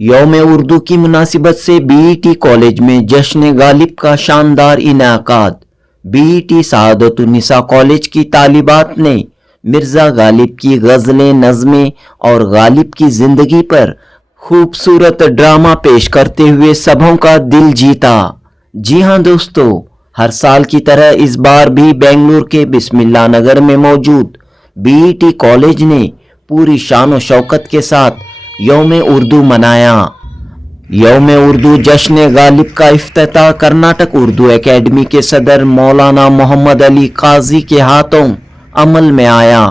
यौम उर्दू की मुनासिबत से बीईटी कॉलेज में जश्न गालिब का शानदार इनाकाद। बीईटी सआदतुन्निसा कॉलेज की तालिबात ने मिर्ज़ा गालिब की गज़लें, नज़में और गालिब की ज़िंदगी पर खूबसूरत ड्रामा पेश करते हुए सबों का दिल जीता। जी हाँ दोस्तों, हर साल की तरह इस बार भी बेंगलुरु के बिस्मिल्लाह नगर में मौजूद बीईटी कॉलेज ने पूरी शान और शौकत के साथ यौम उर्दू मनाया। यौम उर्दू जश्न गालिब का इफ्तिताह कर्नाटक उर्दू एकेडमी के सदर मौलाना मोहम्मद अली काजी के हाथों अमल में आया।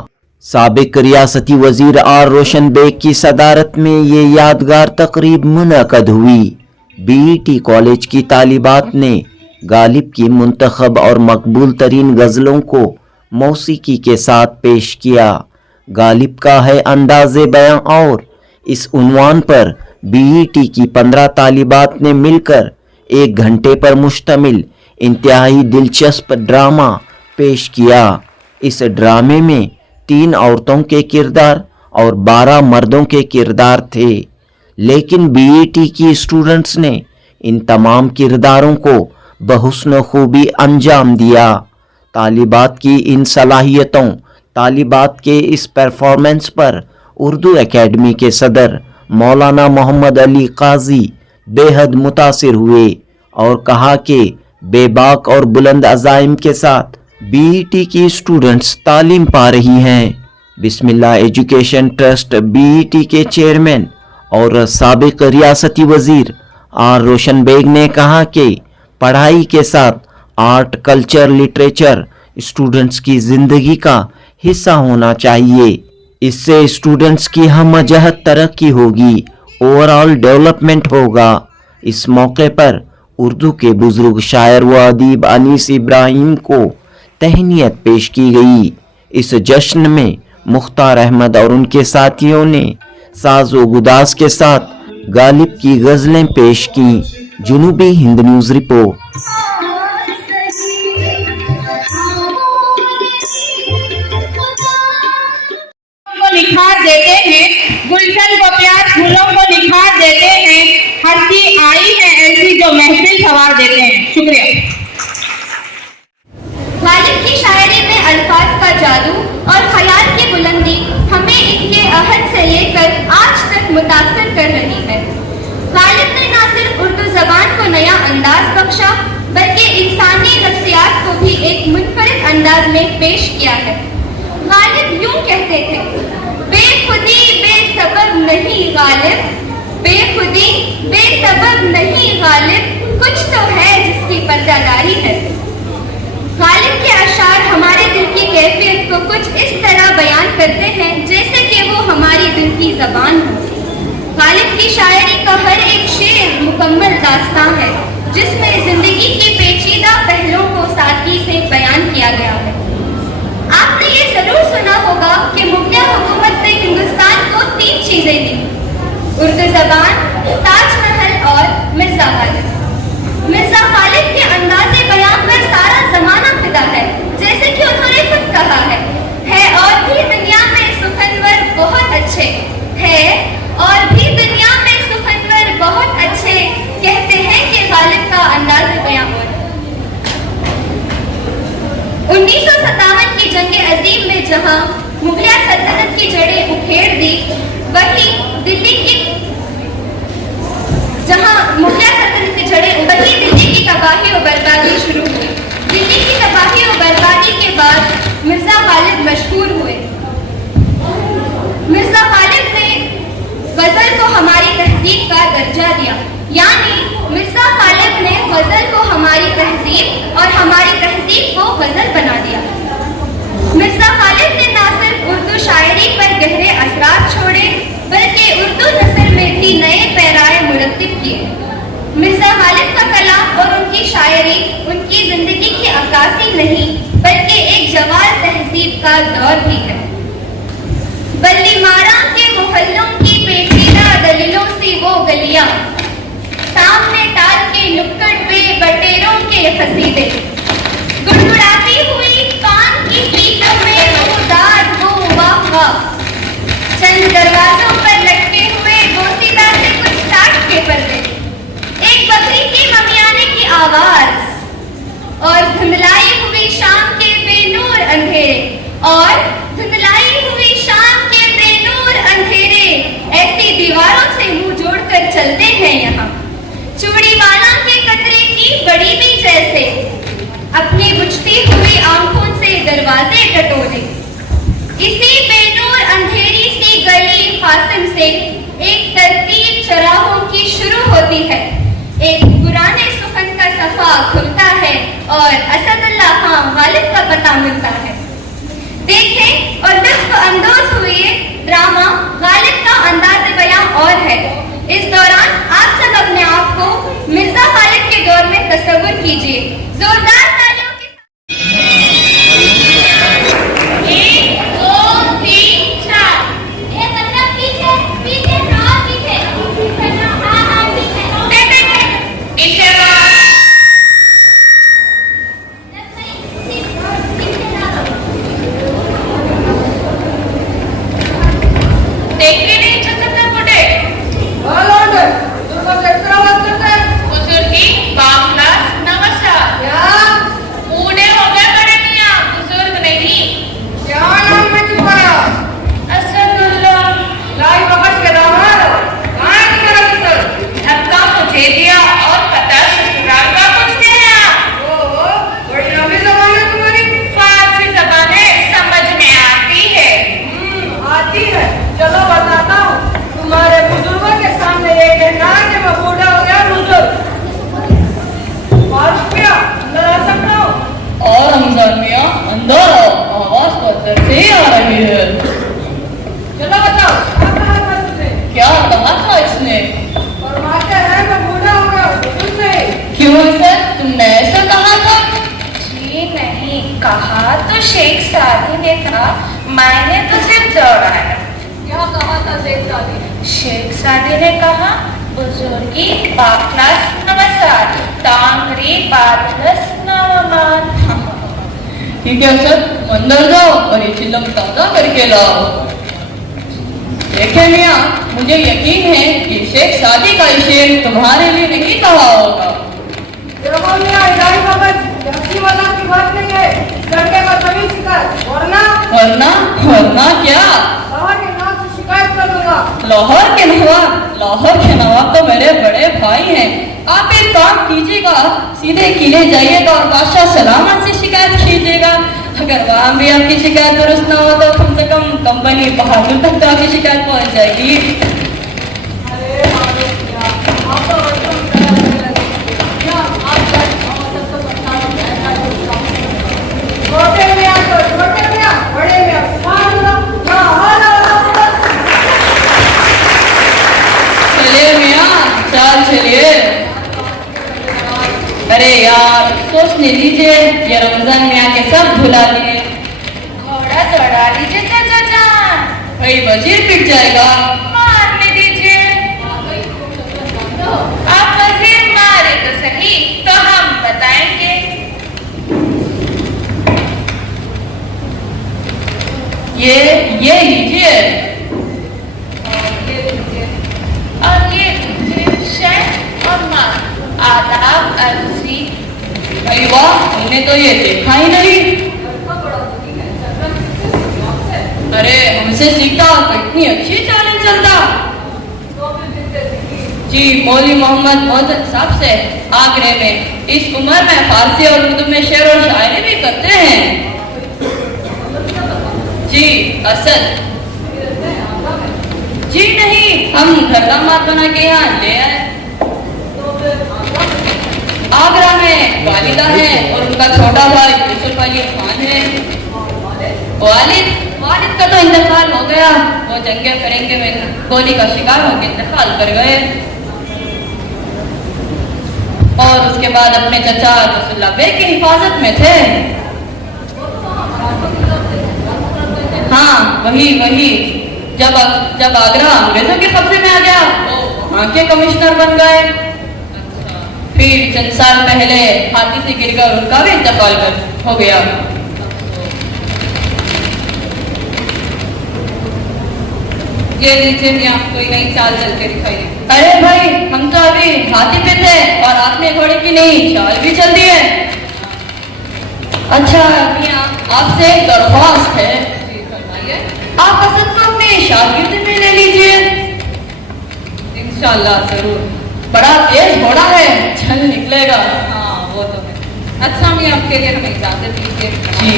साबिक रियासती वजीर आर रोशन बेग की सदारत में ये यादगार तकरीब मुनअक़द हुई। बीईटी कॉलेज की तालिबात ने गालिब की मुंतखब और मकबूल तरीन गज़लों को मौसीकी के साथ पेश किया। गालिब का है अंदाज़े बयां और इस उन्वान पर बीईटी की 15 तालिबात ने मिलकर 1 घंटे पर मुश्तमिल इंतहाई दिलचस्प ड्रामा पेश किया। इस ड्रामे में 3 औरतों के किरदार और 12 मर्दों के किरदार थे, लेकिन बीईटी की स्टूडेंट्स ने इन तमाम किरदारों को बहुस्न खूबी अंजाम दिया। तालिबात की इन सलाहियतों, तालिबात के इस परफॉर्मेंस पर उर्दू एकेडमी के सदर मौलाना मोहम्मद अली काजी बेहद मुतासिर हुए और कहा कि बेबाक और बुलंद अज़ाइम के साथ बीईटी की स्टूडेंट्स तालीम पा रही हैं। बिस्मिल्लाह एजुकेशन ट्रस्ट बीईटी के चेयरमैन और साबिक रियासती वजीर आर रोशन बेग ने कहा कि पढ़ाई के साथ आर्ट, कल्चर, लिटरेचर स्टूडेंट्स की ज़िंदगी का हिस्सा होना चाहिए। इससे स्टूडेंट्स की हमजहत तरक्की होगी, ओवरऑल डेवलपमेंट होगा। इस मौके पर उर्दू के बुजुर्ग शायर व अदीब अनीस इब्राहिम को तहनीत पेश की गई। इस जश्न में मुख्तार अहमद और उनके साथियों ने साज व गुदास के साथ गालिब की गज़लें पेश की। जुनूबी हिंद न्यूज़ रिपोर्ट। निखार देते हैं, गुलशन को प्यार फूलों को निखार देते हैं, हस्ती आई है ऐसी जो महफिल सवार देते हैं। शुक्रिया। गालिब की शायरी में अल्फाज का जादू और ख्याल की बुलंदी हमें इनके अहद से लेकर आज तक मुतासिर कर रही है। गालिब ने न सिर्फ उर्दू जबान को नया अंदाज बख्शा, बल्कि इंसानी नफ्सियात को भी एक मुनफरिद अंदाज में पेश किया है। गालिब यूं कहते थे, बेखुदी बेसबब नहीं गालिब, बेखुदी बेसबब नहीं गालिब, कुछ तो है जिसकी पर्दादारी है। गालिब के अशार हमारे दिल की कैफियत को कुछ इस तरह बयान करते हैं जैसे कि वो हमारी दिल की जबान हो। गालिब की शायरी का हर एक शेर मुकम्मल दास्तां है, जिसमें जिंदगी के पेचीदा पहलुओं को सादगी से बयान किया गया है। आपने ये जरूर सुना होगा कि मुगलिया हुकूमत ने हिंदुस्तान को 3 चीजें दी, उर्दू जबान, ताजमहल और मिर्जा गालिब। मिर्जा गालिब के अंदाज़े बयान पर सारा जमाना फिदा है, जैसे कि उन्होंने खुद कहा है और भी दुनिया में सुखनवर बहुत अच्छे है, और भी दुनिया में सुखनवर बहुत अच्छे, कहते हैं कि गालिब का अंदाज़े बयान। 1957 की जंग अजीम में जहां मुगलिया सल्तनत की जड़ें उखेड़ दी, वहीं दिल्ली की तबाही और बर्बादी शुरू हुई। दिल्ली की तबाही और बर्बादी के बाद मिर्जा गालिब मशहूर हुए। मिर्जा गालिब ने गजल को हमारी तहजीब का दर्जा दिया, यानी मिर्जा गालिब ने गजल को हमारी तहजीब और हमारी तहजीब को गजल बना दिया। मिर्जा गालिब ने न सिर्फ उर्दू शायरी पर गहरे असरात छोड़े, बल्कि उर्दू नस्र में भी नए पैराए मुरत्तिब किए। मिर्जा गालिब का कलाम और उनकी शायरी उनकी जिंदगी की अक्कासी नहीं, बल्कि एक जवाल तहजीब का दौर भी है। बल्लीमारा के मोहल्लों की पेचीदा दलीलों से वो गलियां, सामने टाल के नुक्कड़ पे बटेरों के कसीदे, गुड़गुड़ाती हुई कान की पीकों में रोदार वो वाह वाह, चंद दरवाजों पर लटके हुए बोसीदा से कुछ और असदुल्ला खां गालिब का पता मिलता है। देखें और लुत्फ अंदोज हुए ड्रामा गालिब का अंदाज़ बयां और है। इस दौरान आप सब अपने आप को मिर्जा गालिब के दौर में तस्वुर कीजिए। जोरदार तालियों के साथ 1 2 3 4 ये बच्चा पीछे पीछे ना पीछे पीछे ना हां पीछे पीछे देखते नहीं चल सकते फुटे बुजुर्गी बामलास नमस्कार क्या बूढ़े हो गए बड़े मियां बुजुर्ग नहीं क्या नाम है तुम्हारा? असदुल्ला लाई बगस के दामाद कहाँ है तुम्हारा ससुर? धक्का मुझे दिया और पता ससुराल का पूछते हैं आप। ओहो, बड़ी लंबी जबान है तुम्हारी। फारसी जबान है समझ में आती है। आती है। चलो बताता हूँ। तुम्हारे बुजुर्गों के सामने ये कहना है कि मैं बूढ़ा हो गया बुजुर्ग। फारूक मियां, अंदर आ सकता हूँ? और रमजान मियाँ अंदर आओ, आवाज तो अंदर से ही आ रही है। चलो बताओ, क्या कहा था तुमने? क्या कहा था इसने? फरमाते हैं मैं बूढ़ा हो गया बुजुर्ग नहीं। क्यों सर, तुमने ऐसा कहा था? जी नहीं, कहा तो शेख सादी ने था, मैंने तो सिर्फ दोहराया। क्या कहा था शेख सादी ने? शेख सादी ने कहा बुजुर्गी बाखलास नमस्कार तांगरी बादलस नवमान। ठीक है सर, तुम अंदर जाओ और ये चिल्लम ताजा करके लाओ। देखे मियाँ, मुझे यकीन है कि शेख सादी का ये शेर तुम्हारे लिए नहीं कहा होगा। देखो मियां, इलाही बाबत हंसी मजाक की बात नहीं है। लड़के का तमीज शिकायत, वरना वरना क्या? बाबा के नाम से शिकायत कर दूंगा। लाहौर के नवाब तो मेरे बड़े भाई हैं। आप एक काम कीजिएगा, सीधे किले जाइएगा और बादशाह सलामत से शिकायत कीजिएगा। अगर वहाँ भी आपकी शिकायत दुरुस्त ना हो तो कम से कम कंपनी बहादुर तक तो आपकी शिकायत पहुँच जाएगी। अरे बाबू मियां, आप तो एकदम करने लगे। मियां, आप सच हम तक तो बता दो ऐसा कुछ। छोटे मियां तो छोटे मियां, बड़े मियां सुभान अल्लाह, हाँ हाँ चलिए मियाँ, चाल चलिए। अरे यार, सोच ले लीजिए, ये रमजान मियाँ के सब भुला दिए। घोड़ा दौड़ा लीजिए चाचा जान। वही वजीर पिट जाएगा। मारने दीजिए। आप वजीर मारे तो सही, तो हम बताएंगे। ये लीजिए। और ये लीजिए शर्ट और मास्क। आदाब अर्जी। अरे वाह, हमने तो ये देखा ही नहीं। अरे हमसे सीखता तो इतनी अच्छी चालें चलता। जी, मौलवी मोहम्मद मोहम्मद साहब से आगरे में इस उम्र में फारसी और उर्दू में शेर और शायरी भी करते हैं। जी असद। जी नहीं, हम घर दामाद बना के यहाँ ले आए। आगरा में वालिदा है और उनका छोटा भाई यूसुफ अली खान है। वालिद का तो इंतकाल हो गया, वो जंगे फिरंगे में गोली का शिकार होकर इंतकाल कर गए। और उसके बाद अपने चचा रसूलुल्लाह बेग की हिफाजत में थे। हाँ वही जब आगरा अंग्रेजों के कब्जे में आ गया तो वहाँ के कमिश्नर बन गए। फिर चंद साल पहले हाथी से गिरकर उनका भी इंतकाल हो गया। ये लीजिए मियां, कोई नई चाल चल के दिखाई दी। अरे भाई, हम तो अभी हाथी पे थे और आपने घोड़े की नई चाल भी चल दी है। अच्छा मियां, आपसे एक दरख्वास्त है। आप असद को अपने शागिर्द में ले लीजिए। इंशाल्लाह जरूर। बड़ा तेज घोड़ा है, चल निकलेगा। हाँ वो तो है। अच्छा मियां, आपके लिए हमें इजाजत दीजिए। जी,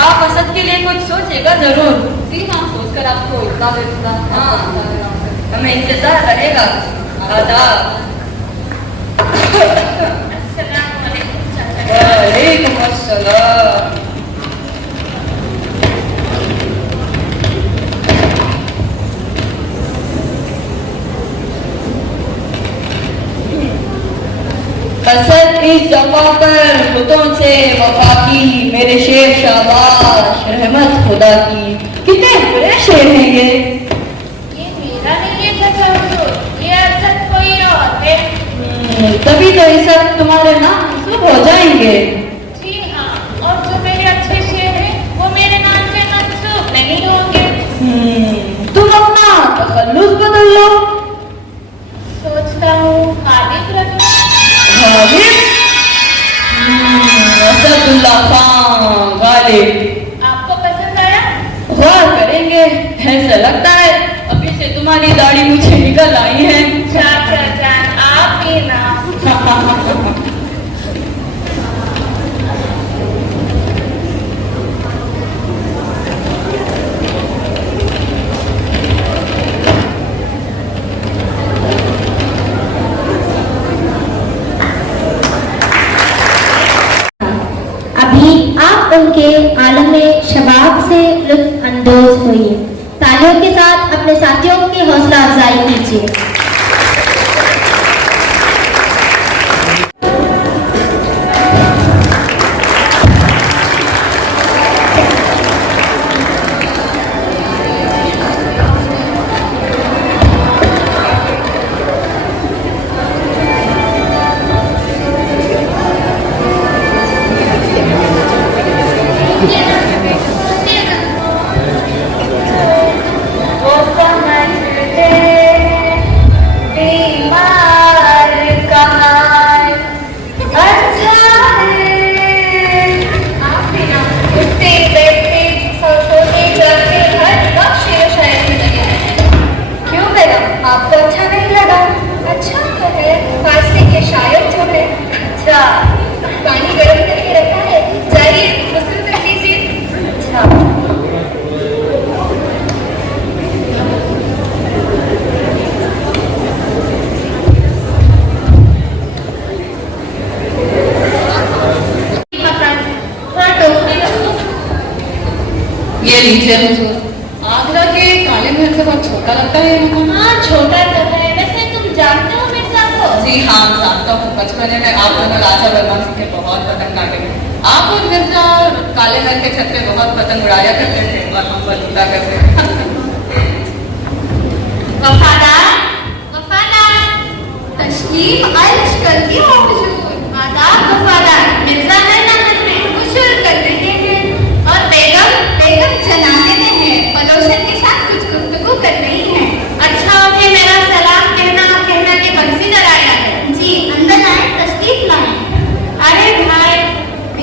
आप असद के लिए कुछ सोचेगा जरूर। जी हाँ, सोचकर आपको इतना देता। हाँ, हमें इंतजार रहेगा। आदाब। वालेकुम अस्सलाम। कसरत इस जमा पर खुदों से वफा की, मेरे शेर शाबाश रहमत खुदा की। कितने बड़े शेर हैं ये मेरा नहीं है चाचा हुजूर, ये असल कोई और है। तभी तो ये सब तुम्हारे नाम सब हो जाएंगे। जी हाँ, और जो मेरे अच्छे शेर हैं वो मेरे नाम से मंसूब नहीं होंगे। तुम अपना तखल्लुस बदल लो। सोचता हूँ गालिब रखूं। गालिब? असदुल्ला खान गालिब। आपको पसंद आया? गौर करेंगे। ऐसा लगता है अभी से तुम्हारी दाढ़ी मुझे निकल आई है। चाचा जान आप ही ना। अभी आप उनके आलमे शबाब से लुत्फ अंदोज हुई। तालियों के साथ अपने साथियों की हौसला अफजाई कीजिए। वो समझ ले बीमार कहाँ अच्छा है। आप भी ना उठते बैठते सोते जागते हर वक्त शेर शायरी लगे हैं। क्यों बेगम, आपको अच्छा नहीं लगा? अच्छा तो है, फारसी के शायर जो है। अच्छा, पानी गर्म करके रखा है, जाइए गुस्ल कर लीजिए। अच्छा ये लीजिए हुजूर। आगरा के काले महल से बहुत छोटा लगता है ये मकान। हाँ छोटा तो है, वैसे तुम जानते हो मिर्जा को? जी हाँ, जानता हूँ। बचपन में आप दोनों राजा बलवान सिंह के बहुत पतंग काटे हैं। आप और मिर्जा काले महल के छत पे बहुत पतंग उड़ाया करते थे और हम पर लूटा करते थे। वफादार वफादार तशरीफ अर्ज करती हो हुजूर। आदाब वफादार, मिर्जा है ना घर में, हुजूर कर रहे हैं। और बेगम बेगम जनाने हैं, पड़ोसन के साथ कुछ गुफ्तगू कर रही हैं। अच्छा, उन्हें मेरा सलाम कहना कि बंसीधर आया है। जी अंदर आए, तशरीफ लाए। अरे भाई,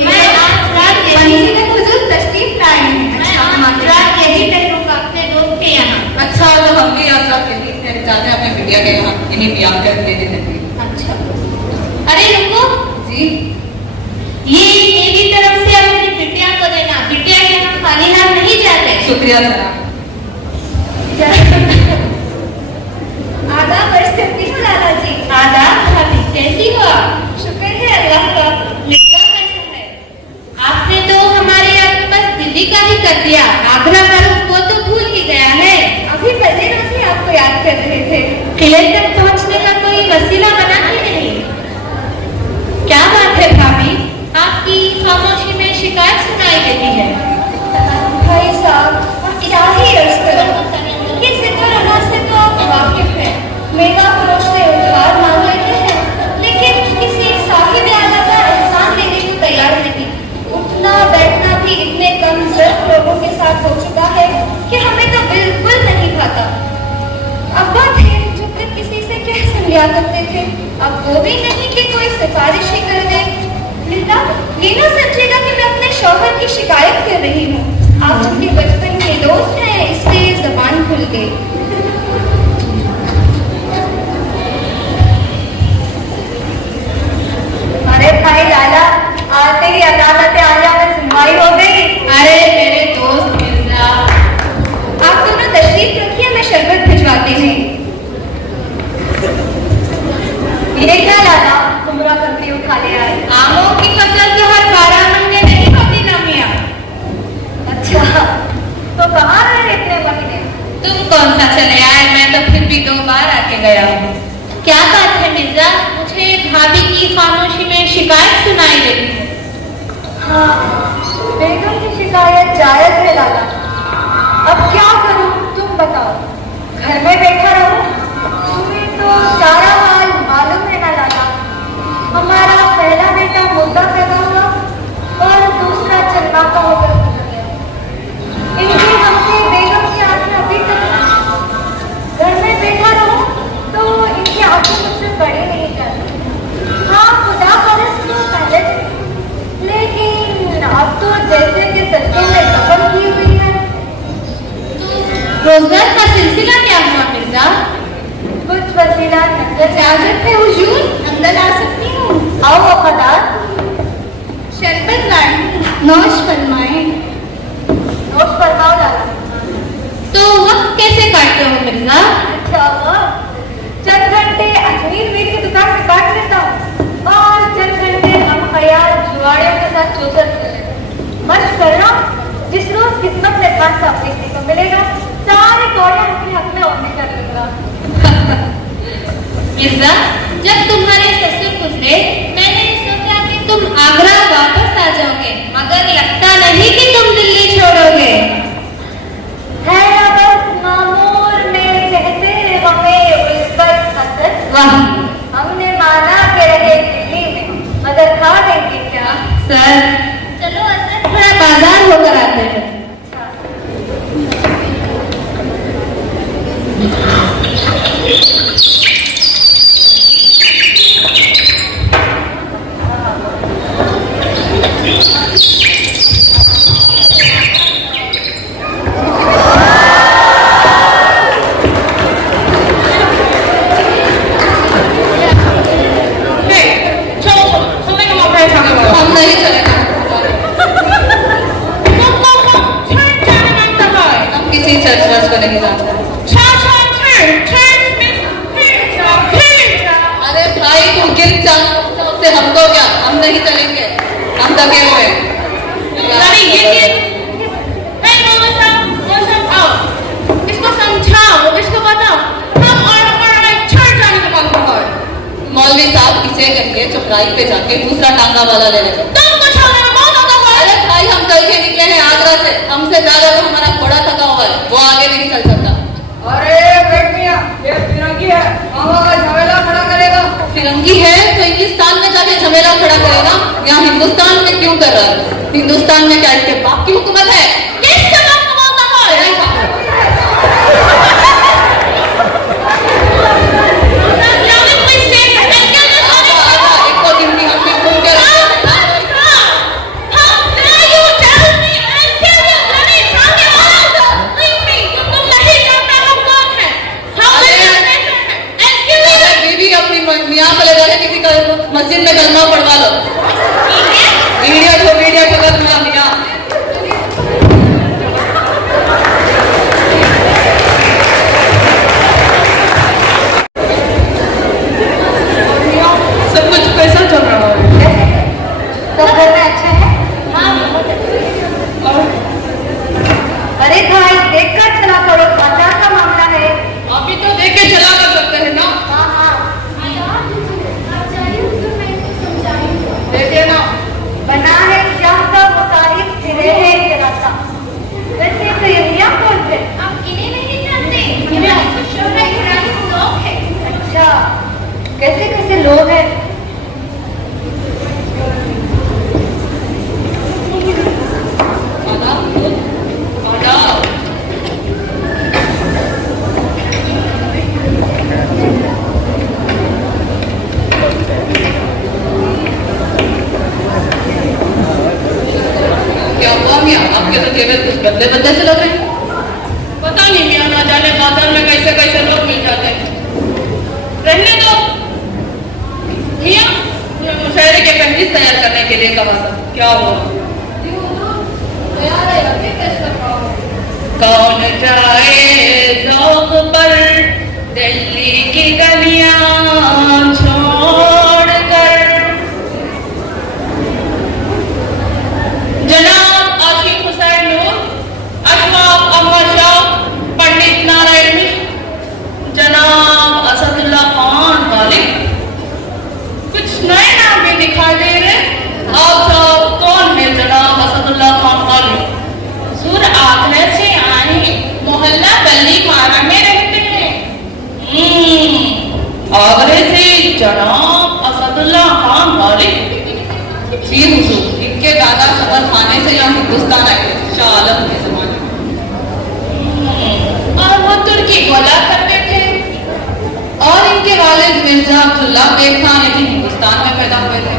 मैं आज रात बंसीधर हुजूर तशरीफ लाए हैं। मैं आज रात यही ठहरूंगा अपने दोस्त के यहाँ। अच्छा, तो हम भी यात्रा के लिए जाते हैं अपने बिटिया के यहाँ, इन्हीं ब्याह कर दे देते थे। अच्छा, अरे रुको जी ये मेरी तरफ से अपनी बिटिया को देना। बिटिया के यहाँ खाली हाथ नहीं जाते। शुक्रिया सलाम। आदाब अर्ज करती हूँ लाला जी। आदाब भाभी, कैसी हो आप? शुक्र है अल्लाह का। मिर्जा कैसा है? आपने तो हमारे यहाँ बस दिल्ली का ही कर दिया, आगरा का रुख वो तो भूल ही गया है। अभी पहले रोज ही आपको याद कर रहे थे। किले तक पहुँचने का कोई वसीला बना ही नहीं। क्या बात है भाभी, आपकी खामोशी में शिकायत सुनाई देती है। भाई साहब, इलाही अर्ज करो, ये जिक्र अल्लाह से तो आप वाकिफ हैं। मेवा फरोश से उधार मांग लेते हैं, लेकिन किसी साहिब आला का एहसान देने को तैयार नहीं। उठना बैठना भी इतने कम ज़र्फ लोगों के साथ हो चुका है कि हमें तो बिल्कुल नहीं खाता। अब्बा थे जो फिर किसी से कह लिया करते थे, अब वो भी नहीं कि कोई सिफारिश ही कर दे। लीला, ये ना समझेगा कि मैं अपने शौहर की शिकायत कर रही हूँ। आप उनके बचपन के दोस्त हैं, इसलिए जबान खुल गई। अरे भाई लाला, आते ही अदालत आलिया में सुनवाई हो गई। अरे मेरे दोस्त मिर्जा, आप दोनों तशरीफ रखिए, मैं शरबत भिजवाती हूँ। ये क्या लाला, हाँ, बेगम की शिकायत जायज है लाला। अब क्या करूं तुम बताओ, घर में बैठा रहूं? तुम्हें तो सारा हाल मालूम है ना लाला। हमारा पहला बेटा मुर्दा पैदा हुआ और दूसरा जन्माता होकर गुजर गया। इनकी हमसे बेगम की आंखें अभी तक नहीं। घर में बैठा रहूं तो इनकी आंखें मुझसे बड़ी नहीं जाती। हाँ, खुदा परस तो पहले थी, लेकिन अब तो जैसे कि सच्चों में दफन की हुई है। रोजगार का सिलसिला क्या हुआ मिर्जा? कुछ वसीला नजर इजाजत है हुजूर, अंदर आ सकती हूँ? आओ वफादार। शरबत लाए, नौश फरमाए। नोट फरमाओ लाला। तो वक्त कैसे काटते हो मिर्जा? अच्छा हुआ, चंद घंटे अजमेर मीर की दुकान से काट लेता हूँ और चंद घंटे हम खयाल जुआड़ियों के साथ चौसर कर लेते हैं। मर्ज करना, जिस रोज किस्मत में खान साहब देखने को मिलेगा, सारे कौड़ियां अपने हक में होने कर लूंगा। मिर्जा, जब तुम्हारे ससुर गुजरे मैंने सोचा कि तुम आगरा वापस आ जाओगे, मगर लगता नहीं कि तुम दिल्ली छोड़ोगे। है ना बस मामूर में कहते हमें उल्फत हसद। वाह हमने माना के रहे दिल्ली में, मगर खा देंगे क्या? सर, चलो अंदर थोड़ा बाजार होकर आते हैं। हम नहीं चलेगा। हम किसी चर्च को नहीं जाते। अरे भाई तू गिर जा, उससे हमको क्या, हम नहीं चलेंगे, हम दबे हुए। इसको समझाओ, इसको बताओ हम और चर्च जाने का मन कर। मौलवी साहब इसे कहिए चौराही पे जाके दूसरा टांगा वाला ले लेगा। तुम कुछ होने में बहुत होता है। अरे भाई हम कल के निकले हैं आगरा से, हमसे ज्यादा तो हमारा घोड़ा थका हुआ है, वो आगे नहीं चल सकता। अरे बैठ मियां, ये फिरंगी है, मामा का झमेला खड़ा करेगा। फिरंगी है तो हिंदुस्तान में जाके झमेला खड़ा करेगा, यहाँ हिंदुस्तान में क्यों कर रहा है? हिंदुस्तान में क्या इसके बाप की हुकूमत है? किस जगह का बोलता है? एक को गिनती हम भी घूम के बीवी अपनी मियाँ को ले जाके किसी का मस्जिद में कलमा पढ़वा लो। वीडियो को कर मियाँ। सब कुछ कैसा चल रहा है? सब घर में अच्छा है? अरे भाई देख कर चला करो, बाजार का मामला है। अभी तो देख के चला कर सकते हैं ना। हाँ हाँ, देखिए ना, बना है शाह का मुतारिफ फिरे है ये रास्ता। वैसे तो ये मियां कौन थे? आप इन्हें नहीं जानते? हमारी तो शोहरा ईरानी शौक है। अच्छा, कैसे कैसे लोग हैं? क्या हुआ मियाँ, आपके तो जेवर कुछ बदले बदले से लग रहे हैं। पता नहीं मियाँ, ना जाने बाजार में कैसे कैसे लोग मिल जाते हैं। रहने दो मियाँ, मुशायरे के फहरिस्त तैयार करने के लिए कहा था, क्या हुआ? कौन जाए ज़ौक़ पर दिल्ली की गलियां छोड़ कर। जनाब आशिक हुसैन नूर, अशफाक अहमद शाह, पंडित नारायण मिश्र, जनाब असदुल्ला खान मालिक। कुछ नए नाम भी दिखाई दे रहे। आप सब कौन है जनाब? जनाब असदुल्ला खान गालिब। जी हुजूर, इनके दादा सबर खाने से यहाँ हिंदुस्तान आए थे शाह आलम के जमाने में, और वो तुर्की बोला करते थे। और इनके वालिद मिर्जा अब्दुल्ला बेग खान यही हिंदुस्तान में पैदा हुए थे,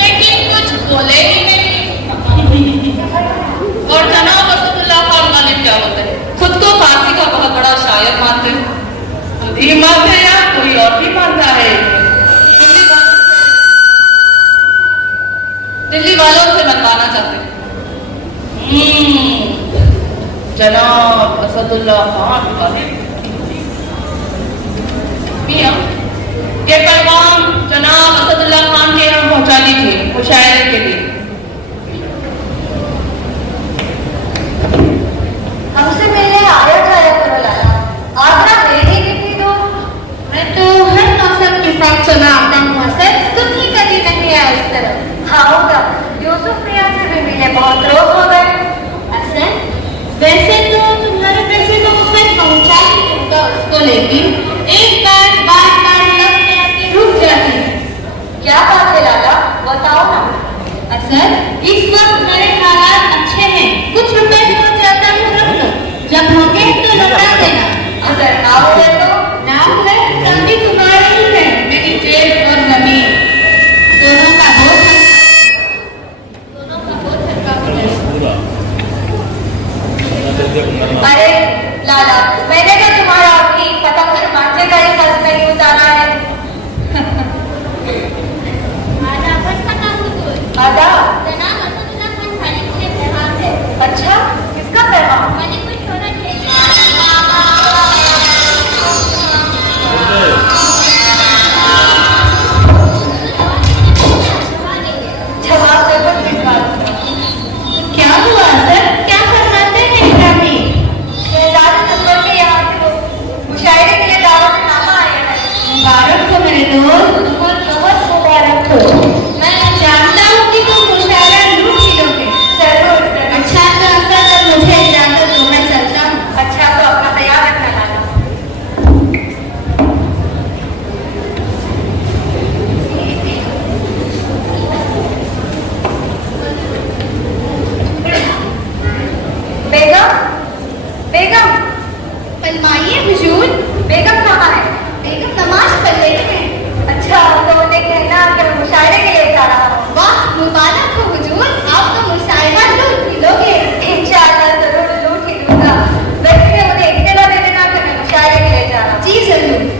लेकिन कुछ बोले ही नहीं। और जनाब असदुल्ला खान गालिब क्या होते हैं? खुद को फारसी का बहुत बड़ा शायर मानते हैं। खुद ही मानते हैं या कोई और भी मानता है? दिल्ली वालों से मनवाना चाहते हैं। जनाब असदुल्ला खान गालिब। मियां, ये पैगाम जनाब असदुल्ला खान के यहाँ पहुंचा दीजिए मुशायरे के लिए। हमसे मिलने आया जाया करो लाला, आगरा मेरी नीति दो। मैं तो हर मौसम के साथ चला आता हूँ असद, तुम ही कभी नहीं आए उस तरफ। आऊंगा, यूसुफ मियां से भी मिले, बहुत रोज हो गए। असद, वैसे तो तुम्हारे पैसे को मुफ्त पहुंचा ही होगा उसको, लेकिन एक बार बार लग में आके रुक जाती है। क्या बात है लाला, बताओ ना। असद, इस वक्त मेरे हालात अच्छे हैं, कुछ रुपए हो जाता है रख लो, जब होंगे तो लौटा देना। अगर ना हुए तो? ना हुए तब भी तुम्हारी ही है, मेरी जेब और जमीन दोनों का बोझ अरे लाला, मैंने तो तुम्हारा अपनी पतंग मांझे का ही खर्च नहीं उतारा है। आदा, अच्छा, किसका पैगाम? जवाब दे पर किस बात का? क्या हुआ सर, क्या फरमाते हैं इब्राहिम? शहजाद सफर के यहाँ से वो मुशायरे के लिए दावतनामा आया है। मुबारक हो मेरे दोस्त, बहुत बहुत मुबारक हो। मैं जानता हूँ कि तुम मुशायरा लूट ही लोगे। जरूर। अच्छा तो अंकल, मुझे इजाजत दो, मैं चलता हूँ। अच्छा तो अपना तैयार रखना लाला। बेगम, बेगम, फरमाइए हुजूर। बेगम कहाँ है? बेगम नमाज पढ़ रही हैं। अच्छा, तो उन्हें कहना कि मैं मुशायरे के लिए जा रहा हूँ। वाह, मुबारक हो हुजूर, आप तो मुशायरा लूट ही लोगे। इंशाअल्लाह जरूर लूट ही लूंगा। वैसे उन्हें इत्तला दे देना कि मैं मुशायरे के लिए जा रहा हूँ। जी जरूर।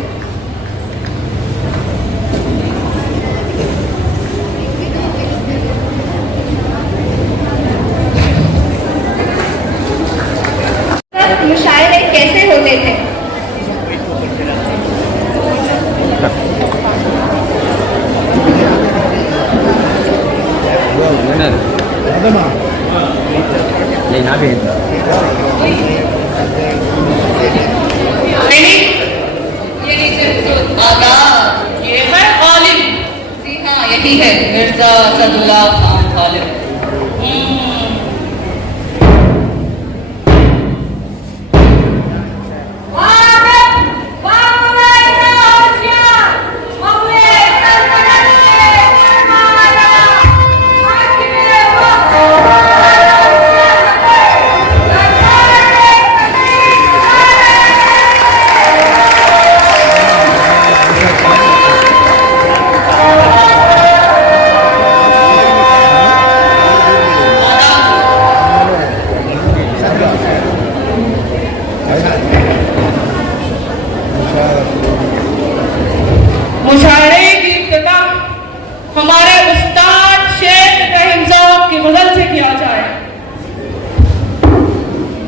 मुशायरे कैसे होते थे? आदाब, ये है गालिब। जी हाँ, यही है मिर्जा असदुल्ला खान गालिब। मुशायरे की इब्तिदा हमारे उस्ताद शेख इब्राहिम ज़ौक़ की गज़ल से किया जाए।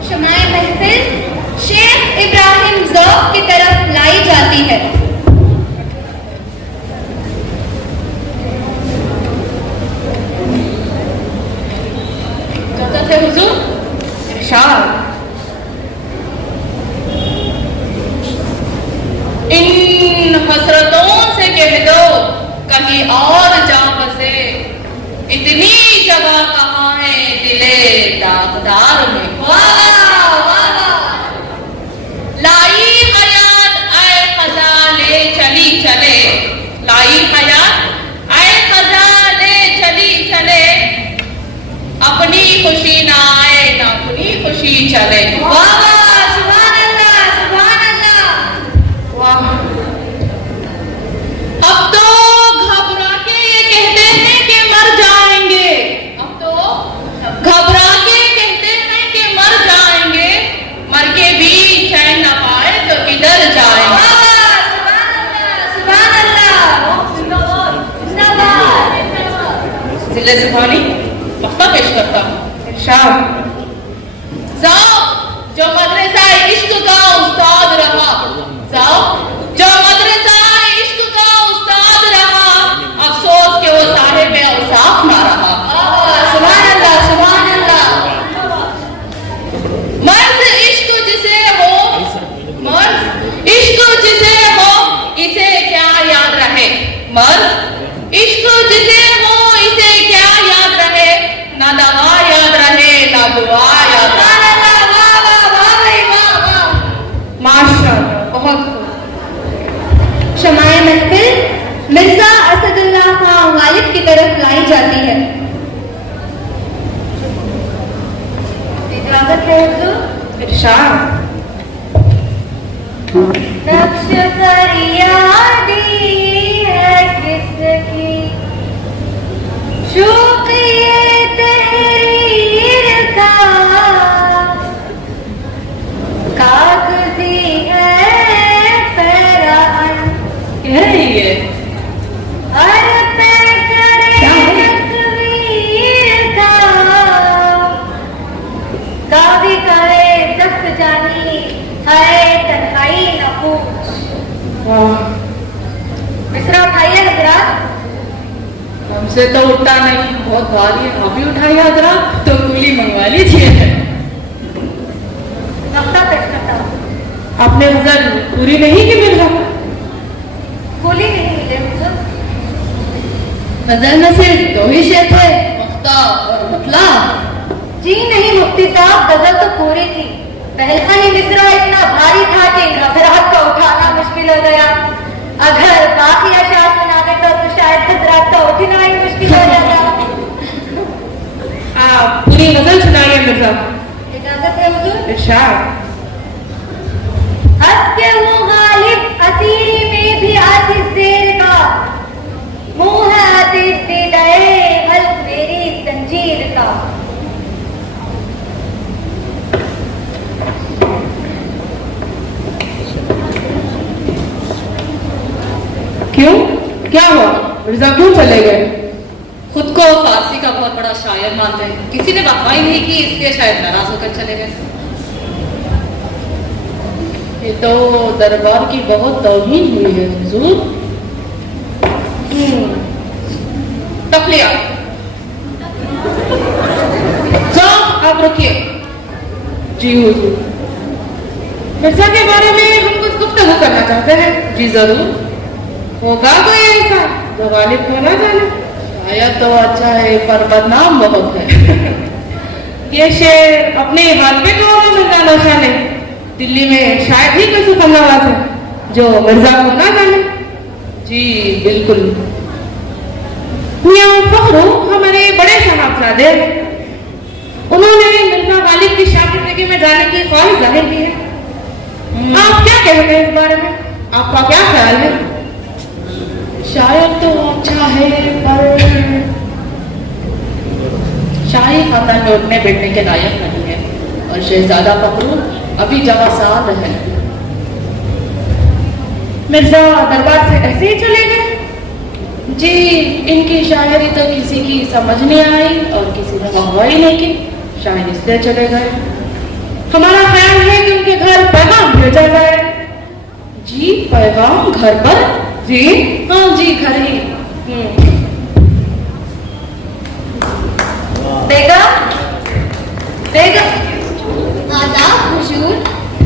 शमाए महफिल शेख इब्राहिम ज़ौक़ की तरफ लाई जाती है। गज़ल है हुजूर, इरशाद। इन हसरतों से कह दो कहीं और जा बसे, इतनी जगह कहाँ है दिले दागदार में। वाह वाह, लाई हयात आए खजा ले चली चले, खुशी ना आए ना अपनी खुशी चले। वाह वाह, सुभान अल्लाह, सुभान अल्लाह। वाह। अब तो घबरा के ये कहते हैं कि मर जाएंगे, अब तो घबरा के कहते हैं कि मर जाएंगे, मर के भी चैन न पाए तो किधर जाएंगे। वाह वाह, सुभान अल्लाह, सुभान अल्लाह। जिंदाबाद, जिंदाबाद। जिले जुबानी वक्ता पेश करता हूँ। शाम जाओ जो मदरसा इश्क का उस्ताद रहा, जाओ जो मदरसा इश्क का उस्ताद रहा, अफसोस कि वो साहिब औसाफ ना रहा। सुभान अल्लाह, सुभान अल्लाह। मर्द इश्क जिसे हो, मर्द इश्क जिसे हो इसे क्या याद रहे, मर्द इश्क जिसे हो इसे क्या याद रहे, ना दवा याद रहे ना दुआ याद रहे। सुभान अल्लाह, वाह वाह, वाह भाई वाह वाह। माशाअल्लाह, बहुत खूब। शमाए महफिल मिर्जा असदुल्लाह खां गालिब की तरफ लाई जाती है। इजाजत है हुजूर। इरशाद। नक्श फरियादी है किसकी, शौक़िए तहरीर का, कागज़ी है फराहन, कह रही है हर पे करे तस्वीर का, कावी कहे दस्त जानी है तन्हाई न पूछ। मिसरा उठाइए हजरात। हमसे तो उठता नहीं, बहुत भारी है, अभी उठाइए हजरात तो कुली मंगवा लीजिए। नक्शा पेश करता हूँ। आपने गजल पूरी नहीं की मिर्जा? गोली नहीं मिले हुजूर। गजल में सिर्फ दो ही शेर थे, मुफ्ता और मुतला। जी नहीं मुफ्ती साहब, गजल तो पूरी थी। पहला ही मिसरा इतना भारी था कि हजरात का उठाना मुश्किल हो गया। अगर बाकी अशार सुनाने तो शायद हजरात का उठना ही मुश्किल हो जाता। आप पूरी गजल सुनाइए मिर्जा। इजाजत है हुजूर। इरशाद। हंस के वो गालिब असीरी में भी आतिश देर का, मुंह है आतिश दे गए हल्क मेरी जंजीर का। क्यों, क्या हुआ मिर्जा, क्यों चले गए? खुद को फारसी का बहुत बड़ा शायर मानते हैं, किसी ने वाहवाही नहीं की इसलिए शायद नाराज होकर चले गए। ये तो दरबार की बहुत तौहीन हुई है हुजूर। तकलिया जाओ आप रुकिए। जी हुजूर। मिर्जा के बारे में हम कुछ गुफ्तगू करना चाहते हैं। जी जरूर। होगा कोई ऐसा जो गालिब को ना जाने? शायद तो अच्छा है पर बदनाम बहुत है। ये शेर अपने हाल पे कहो ना मिर्जा नौशा ने, दिल्ली में शायद ही कोई सुपरनवाज है जो मिर्जा को ना जाने। जी बिल्कुल। मियां फखरू हमारे बड़े साहबजादे, उन्होंने मिर्जा गालिब की शागिर्दगी में जाने की ख्वाहिश जाहिर की है। आप क्या कहते हैं इस बारे में, आपका क्या ख्याल है? शायद तो अच्छा है पर शाही खानदान में उठने बैठने के लायक नहीं है, और शहजादा फखरू अभी जवासाल है। मिर्जा दरबार से ऐसे ही चले गए? जी इनकी शायरी तो किसी की समझ नहीं आई और किसी ने वाहवाही नहीं की, शायद इसलिए चले गए। हमारा ख्याल है कि उनके घर पैगाम भेजा जाए। जी पैगाम घर पर? जी हाँ जी घर ही। बेगम, बेगम। आदाब हुजूर।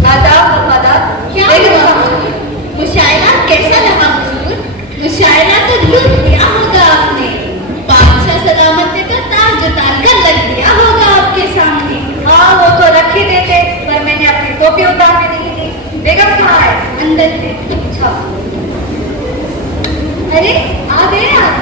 आदाब वफादार। क्या बेगम हुआ? साहब। मुशायरा कैसा लगा हुजूर? मुशायरा तो लूट लिया होगा आपने, बादशाह सलामत ने तो ताज उतार कर रख दिया होगा आपके सामने। हाँ वो तो रख ही देते, पर मैंने अपनी टोपी उतारने नहीं दी। बेगम कहाँ है? अंदर से। अच्छा। अरे आ गए आप।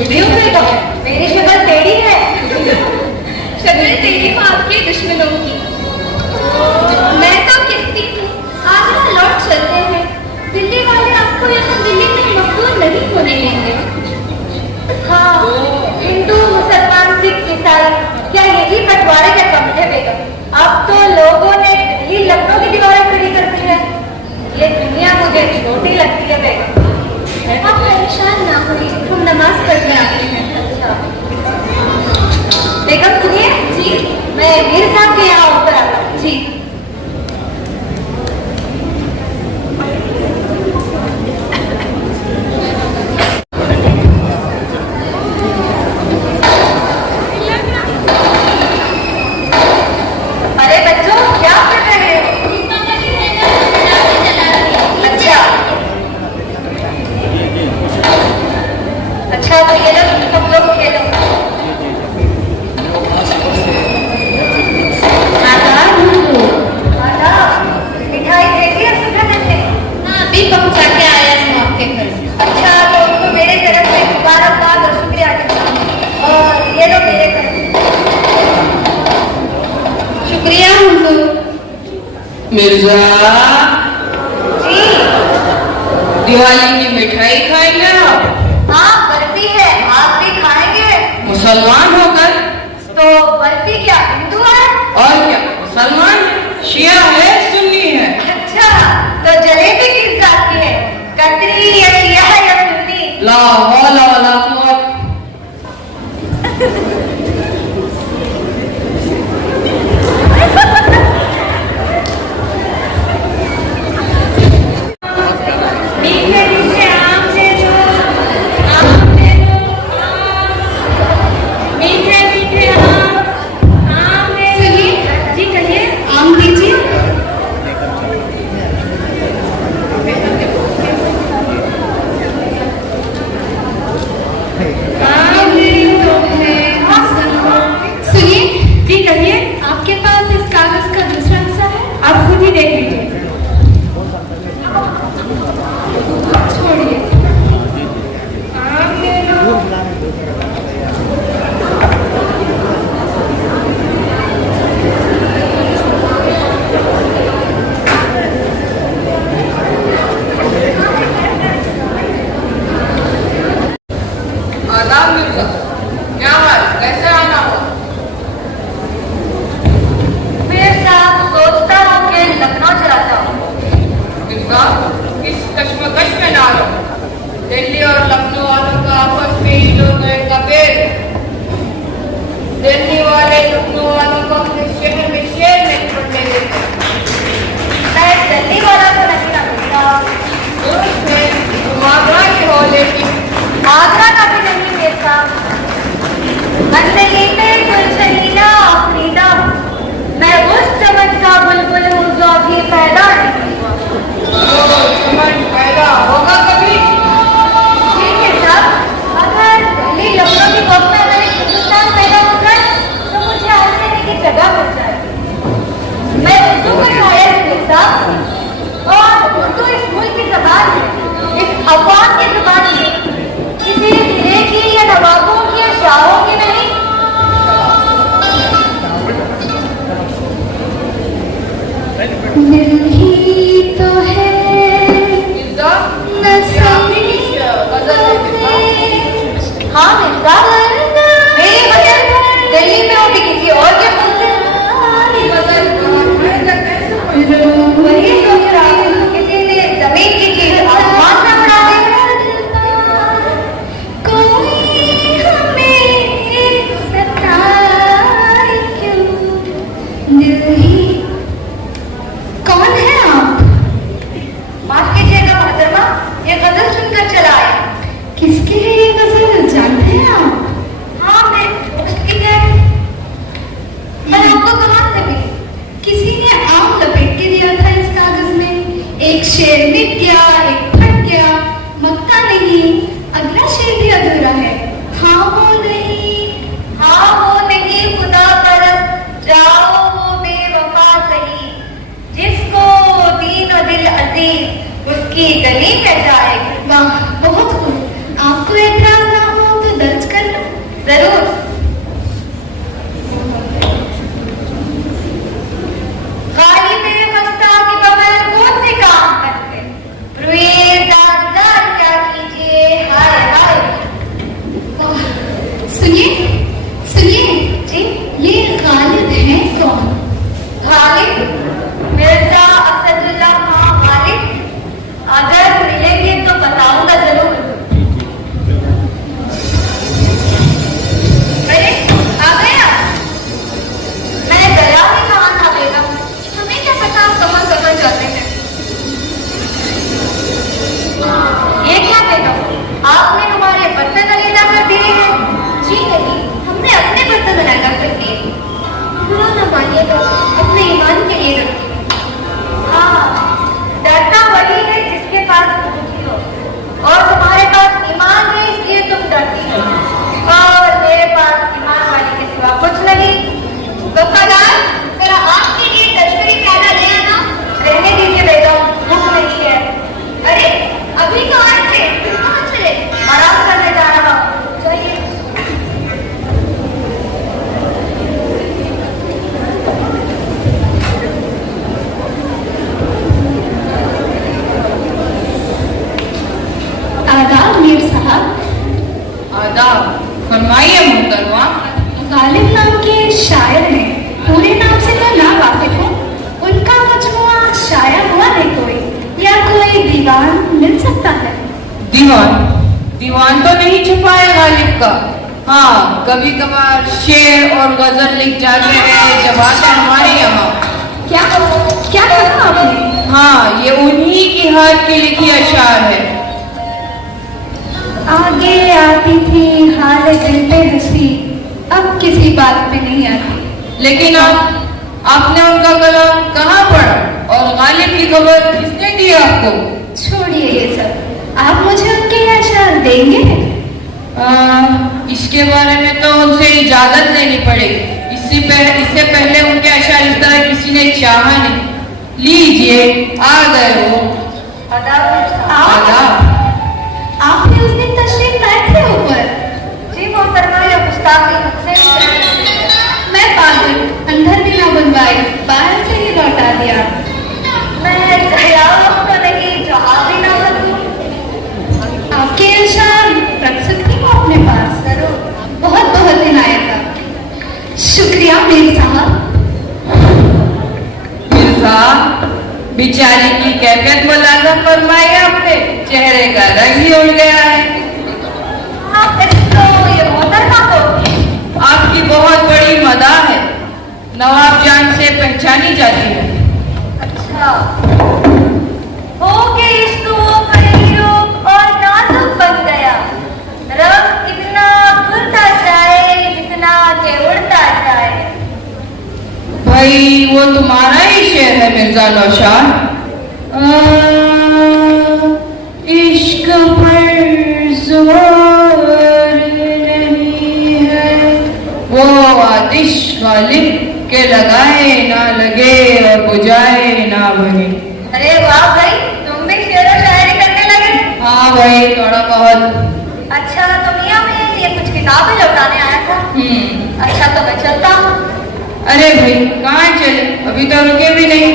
बुढ़ी हो बेगम, मेरी शक्ल टेढ़ी है। शक्ल तेरी को आपके दुश्मनों की। मैं तो कहती हूँ आगरा लौट चलते हैं। दिल्ली वाले आपको यहाँ दिल्ली में मकबूल नहीं होने देंगे। हाँ, हिंदू मुसलमान सिख ईसाई क्या यही बंटवारे का कम है बेगम? अब तो लोगों ने दिल्ली लखनऊ की दीवारें खड़ी कर दी है। ये दुनिया मुझे छोटी लगती है बेगम। आप परेशान ना होइए, हम नमाज पढ़ने आते हैं। अच्छा बेगम सुनिए जी, मैं मीर साहब के यहाँ ऊपर आता हूँ। जी। अरे बच्चों, क्या कर रहे हो? अच्छा तो ये लो, तुम सब लोग खेलो। माता, मिठाई भेजी है सुबह ने? हाँ, अभी पहुँचा के आया हूँ आपके घर। अच्छा तो उनको मेरे तरफ से मुबारकबाद और शुक्रिया करता हूँ। और ये लो मेरे घर। शुक्रिया हुजूर। मिर्जा, जी दिवाली की मिठाई खाएंगे आप? हाँ, बर्फी है, आप भी खाएंगे? मुसलमान होकर? तो बर्फी क्या हिंदू है? और क्या, मुसलमान शिया है सुन्नी है? अच्छा तो जलेबी किस जात की है, कतरी या शिया या सुन्नी? ला हौला वला कुव्वत। मीठे मीठे आम दे दो, आम दे दो, आम। मीठे मीठे आम दे दो। सुनिए जी, कहिए आम दीजिए। आम दे दो है सुनिए जी, कहिए आपके पास इस कागज का दूसरा हिस्सा है? आप खुद ही देख लीजिए। छोड़िए। आम दे दो। आदाब मिर्जा, क्या हाल, कैसे आना हुआ? मैं साहब सोचता हूँ कि लखनऊ चला जाऊँ। मिर्जा, इस कश्मकश में ना रहो। दिल्ली और लखनऊ वालों का आपस में ही लोग का पेड़ है। दिल्ली वाले लखनऊ वालों को अपने शहर में शेर नहीं पड़ने देते। मैं दिल्ली वाला तो नहीं ना मिलता, दुरुस्त है, तुम आगरा की हो, लेकिन आगरा का भी नहीं मिलता। अंदली में गुलशनीना अफरीदा, मैं उस चमन का बुलबुल हूँ जो अभी पैदा नहीं हुआ। वो समझ पैदा होगा कभी? ठीक है साहब, अगर दिल्ली लखनऊ की वक्त में अगर एक हिंदुस्तान पैदा हो जाए तो मुझे आज रहने की जगह मिल जाएगी। मैं उर्दू का शायर हूँ साहब, और उर्दू इस मुल्क की ज़बान है, इस अवाम की ज़बान है, किसी जिले की या नवाबों की या शाहों की नहीं। दिल ही तो है मिर्जा, नसीब गजल है हाँ मिर्जा, मेरी वजह दिल्ली में होती किसी और के मुल्क से। वही सोच रहा हूँ, किसी ने जमीन की चीज आसमान में उड़ा दी। कोई हमें सताए क्यों, दिल ही। कौन है आप? माफ कीजिएगा मोहतरमा, ये गजल सुनकर चला आया। किसकी है ये गजल, जानते हैं आप? हाँ मैं उसकी है। पर आपको कहाँ से मिली? किसी ने आम लपेट के दिया था इस कागज में। एक शेर मिट गया, एक फट गया, मक्का नहीं, अगला शेर भी अधूरा है। हाँ वो नहीं, हाँ वो नहीं, खुदा परस्त जाओ वो बेवफा सही, जिसको दीन और दिल अजीज उसकी गली में जाएगी। वाह बहुत खूब। आपको एतराज ना हो तो दर्द दीवान मिल सकता है? दीवान तो नहीं छुपा है गालिब का। हाँ, कभी कभार शेर और गजल लिख जाते हैं जब आते हमारे यहाँ। क्या क्या कहा आपने? हाँ, ये उन्हीं की हाथ की लिखी अशार है। आगे आती थी हाल दिल पे हंसी, अब किसी बात पे नहीं आती। लेकिन आपने उनका कलाम कहाँ पढ़ा और गालिब की खबर किसने दी आपको? छोड़िए ये सब, आप मुझे उनके अशार देंगे? इसके बारे में तो उनसे इजाजत लेनी पड़ेगी। इससे पहले उनके अशार इस तरह किसी ने चाहा नहीं। लीजिए, आ गए वो। आदाब। आपने उस दिन तशरीफ लाए थे ऊपर? जी मोहतरमा, ये गुस्ताखी मुझसे मैं पागल, अंदर भी ना बनवाई, बाहर से ही लौटा दिया। मैं ख्याल तो नहीं, जवाब भी ना सकूं। आपके अशार रख सकती हूँ अपने पास? जरूर। बहुत बहुत इनायत का शुक्रिया मीर साहब। मिर्जा, बेचारी की कैफियत मुलाजा फरमाई आपने, चेहरे का रंग ही उड़ गया है। तो ये मोहतरमा को आपकी बहुत बड़ी मदाह है, नवाब जान से पहचानी जाती है। अच्छा हो के इश्क वो मयूब और नाजुक बन गया, रंग इतना खुलता जाए जितना के उड़ता जाए। भाई वो तुम्हारा ही शेर है मिर्जा नौशाद। इश्क पर जोर नहीं है, वो आतिश गालिब के लगाए ना लगे और बुझाए ना भगे। अरे वाह भाई, तुम भी शेर और शायरी करने लगे? हाँ भाई, थोड़ा बहुत। अच्छा, तो मियाँ मैं ये कुछ किताबें लौटाने आया था। अच्छा, तो मैं चलता हूँ। अरे भाई, कहाँ चले? अभी तो रुके भी नहीं।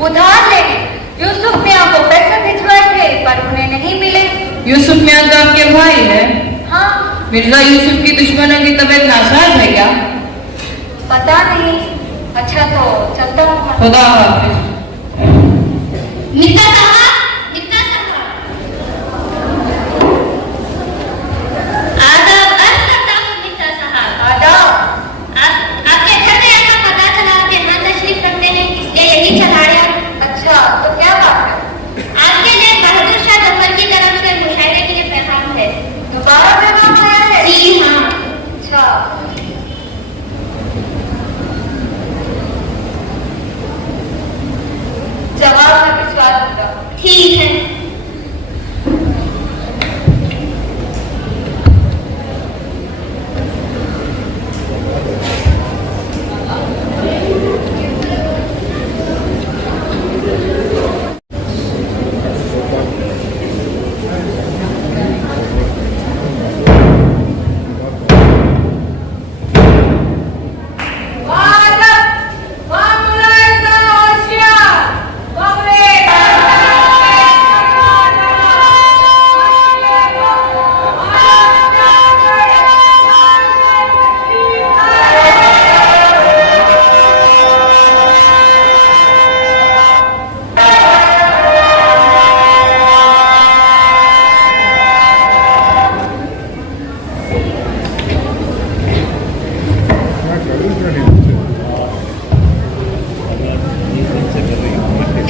उधार लेने यूसुफ मियाँ को पैसे भिजवाए थे पर उन्हें नहीं मिले। यूसुफ मियाँ तो आपके भाई है। हाँ, मिर्जा यूसुफ की दुश्मनों की तबीयत नासाज है क्या? पता नहीं। अच्छा, तो चलता हूँ। खुदा हाफिज। मिर्जा साहब, मिर्जा साहब, आदाब अर्ज करता हूँ मिर्जा साहब। आदाब। आपके घर में ऐसा पता चला कि यहाँ तशरीफ रखते हैं, इसलिए यही चला आया। अच्छा, तो क्या बात है? आपके लिए बहादुर शाह जफर की तरफ से मुशायरे के लिए पैगाम है। दोबारा पैगाम आया है? जी हाँ। अच्छा, जवाब में भिजवा दूंगा। ठीक है।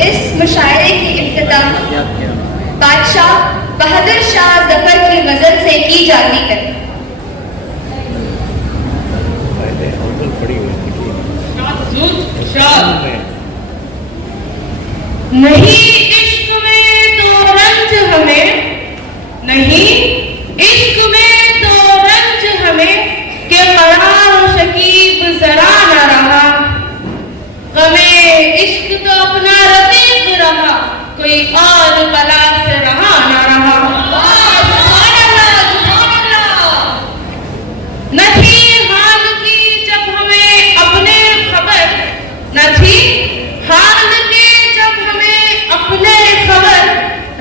इस मुशायरे की इब्तिदा बादशाह बहादुर शाह जफर की गजल से की जाती है। नहीं इश्क में तो रंज हमें, नहीं इश्क में तो रंज हमें, के करार शकीब जरा न रहा। गमे इश्क तो अपना रफीक रहा, कोई और बला से रहा न रहा। न थी हाल की जब हमें अपने खबर, न थी हाल की जब हमें अपने खबर,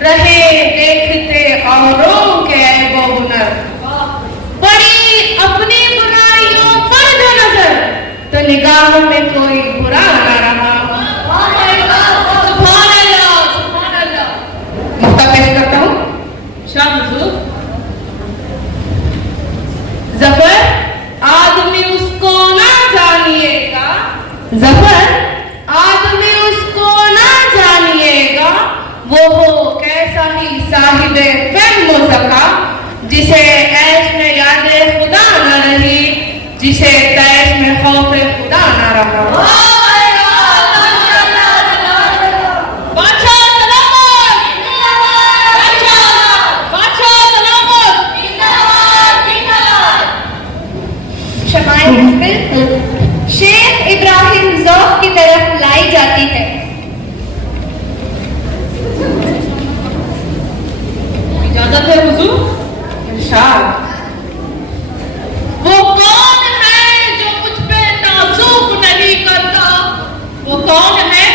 रहे देखते औरों के ऐबो हुनर। पड़ी अपनी बुराइयों पर जो नजर, तो निगाह में कोई बुरा न रहा। इरशाद हुजूर। जफर आदमी उसको ना जानिएगा, जफर आदमी उसको ना जानिएगा, वो हो कैसा ही साहिबे फ़हम व ज़का, जिसे ऐश में यादे खुदा न रही, जिसे तैश में खौफ खुदा न रहा। शमाए महफिल शेख इब्राहिम ज़ौक़ की तरफ लाई जाती है। इजाजत है हुजूर। इरशाद। वो कौन है जो मुझ पे ताज़ुब नहीं करता, वो कौन है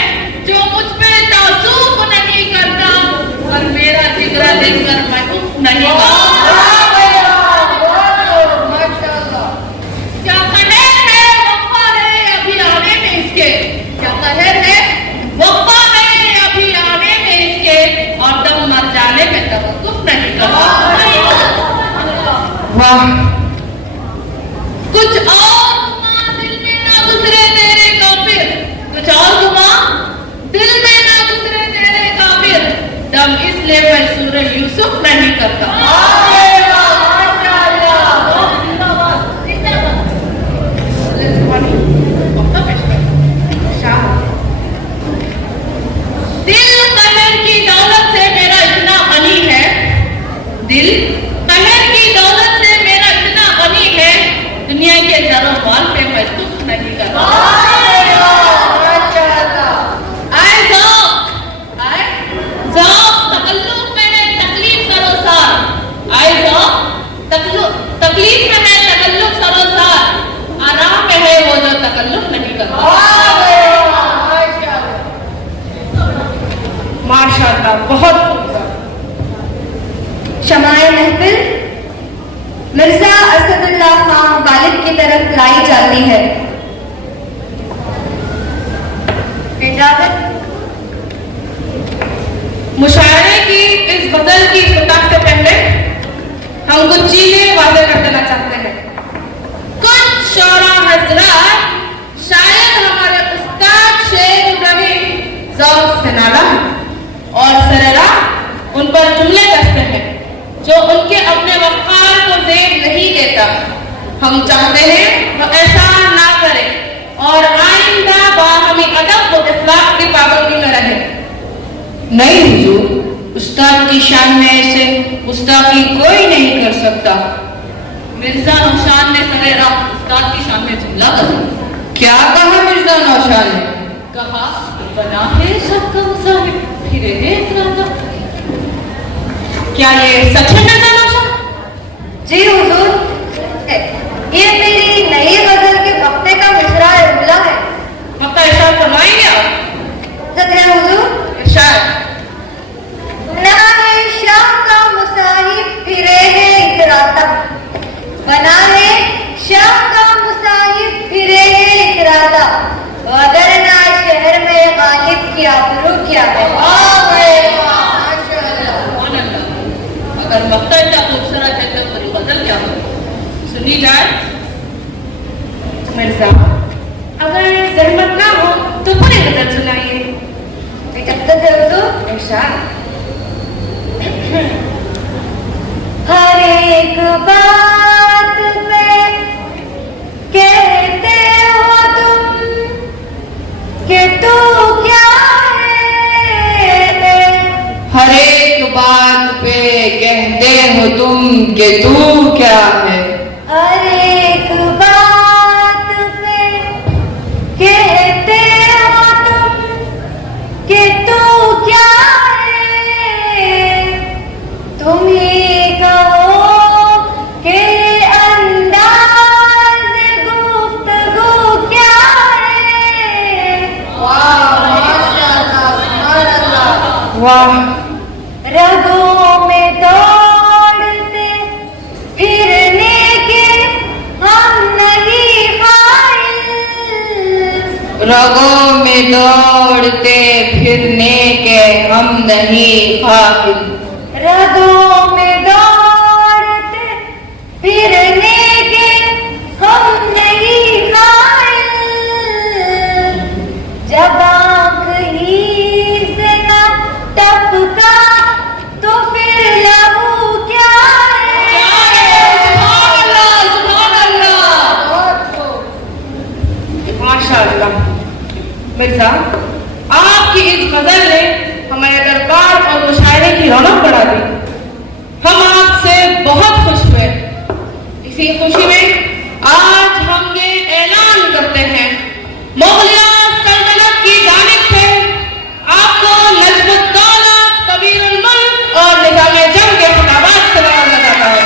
जो मुझ पे ताज़ुब नहीं करता, और मेरा जिगरा देखकर महसूस नहीं करता। क्या कहर है वफ़ा है अभी आने में इसके, क्या कहर है वफ़ा है अभी आने में इसके, और दम मर जाने पे तवक्कुफ नहीं करता। वाह, कुछ और गुमा दिल में ना गुजरे तेरे काफिर, कुछ और गुमा दिल में ना गुजरे तेरे काफिर, दम इसलिए मैं सूरह यूसुफ नहीं करता। दिल कहर की दौलत से मेरा इतना गनी है, दिल कहर की दौलत से मेरा इतना गनी है, दुनिया के जरो माल पे मैं तुझ नहीं करता। आए ज़ौक़, आए ज़ौक़ तकल्लुफ़ में है तकलीफ सरोसार, आए ज़ौक़ तकलीफ में है तकल्लुफ़ सरोसार, आराम में है वो जो तकल्लुफ़ नहीं करता। माशाअल्लाह, बहुत शमाए महफिल मिर्जा असदुल्लाह खान गालिब की तरफ लाई जाती है। इजाजत। मुशायरे की इस गजल की इफ्तिताह से पहले हम कुछ चीजें वाज़ेह कर देना चाहते हैं। कुछ शौरा हज़रात शायद हमारे उस्ताद शेख इब्राहिम ज़ौक़ से नाला है और सरेरा उन पर जुमले कसते हैं जो उनके अपने वक़ार को ज़ेब नहीं देता। हम चाहते हैं वो ऐसा ना करे और आइंदा बाहमी अदब व इख़लाक़ की पाबंदी में रहे। नहीं हुजूर, उस्ताद की शान में ऐसे गुस्ताखी कोई नहीं कर सकता। मिर्जा नौशान ने सरेरा उस्ताद की शान में जुमला कहा। क्या कहा मिर्जा नौशान ने? कहा बना है सबका मुसाहिब फिरे है इकराता। क्या ये सच है मिर्जा नौशान? जी हुजूर, ये मेरी नई गजल के वक्ते का मिसरा जुमला है। वक्ता इरशाद फरमाएंगे आप? जब है हुजूर। इरशाद। बना है शाम का मुसाहिब फिरे है इकराता, बना है शाम का मुसाहिब फिरे है इकराता, वगरना शहर में गालिब की आबरू क्या है। अगर वक्ता इतना खूबसूरत है तो पूरी गजल क्या हो? सुनी जाए। मिर्जा, अगर जहमत ना हो तो पूरी गजल सुनाइए। जब तक है तो इरशाद। हर एक बात पे कहते हो तुम कि तू क्या है, हर एक बात पे कहते हो तुम कि तू क्या है, हर एक बात पे कहते हो तुम कि तू क्या है, तुम ही कहो कि अंदाज़ गुफ्तगू क्या है। वाह। रगों में दौड़ते फिरने के हम नहीं फाइल, रगों में दौड़ते फिरने के हम नहीं फाकिल, रगों में फिरने के हम नहीं कायल, जब आँख ही से न टपका तो फिर लहू क्या है? माशाअल्लाह मिर्जा, आपकी इस गजल ने हमारे दरबार और मुशायरे की रौनक बढ़ा दी। हम आपसे बहुत खुश हुए। इसी खुशी में आज हम ये ऐलान करते हैं, मुगलिया सल्तनत की जानिब से आपको नजमुद्दौला, कबीरुल मुल्क और निजामे जंग के खिताबात से नवाजा जाता है।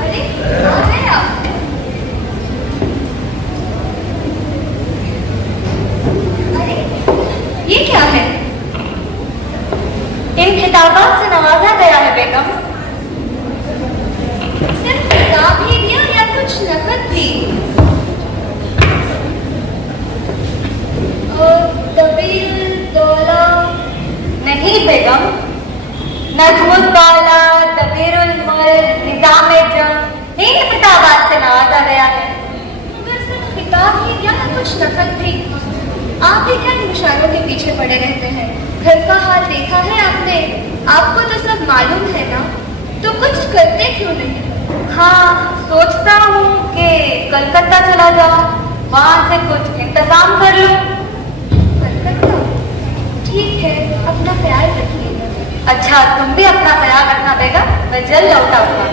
अरे आ गए आप। अरे ये क्या है? इन खिताबात से नवाजा गया है बेगम। सिर्फ किताब ही दिया या कुछ नकद भी? कबीर दौला नहीं बेगम, नजमुद्दौला, कबीरुल मुल्क, निजामे जंग, इन खिताबात से नवाजा गया है। मगर सिर्फ किताब ही दिया या कुछ नकद भी? आप भी क्या इन मुशायरों के पीछे पड़े रहते हैं? घर का हाल देखा है आपने? आपको तो सब मालूम है ना, तो कुछ करते क्यों नहीं? हाँ, सोचता हूँ कि कलकत्ता चला जाऊँ, वहाँ से कुछ इंतजाम कर लूँ। कलकत्ता? ठीक है, अपना ख्याल रखिएगा। अच्छा, तुम भी अपना ख्याल रखना बेगम, मैं जल्द लौटाऊंगा।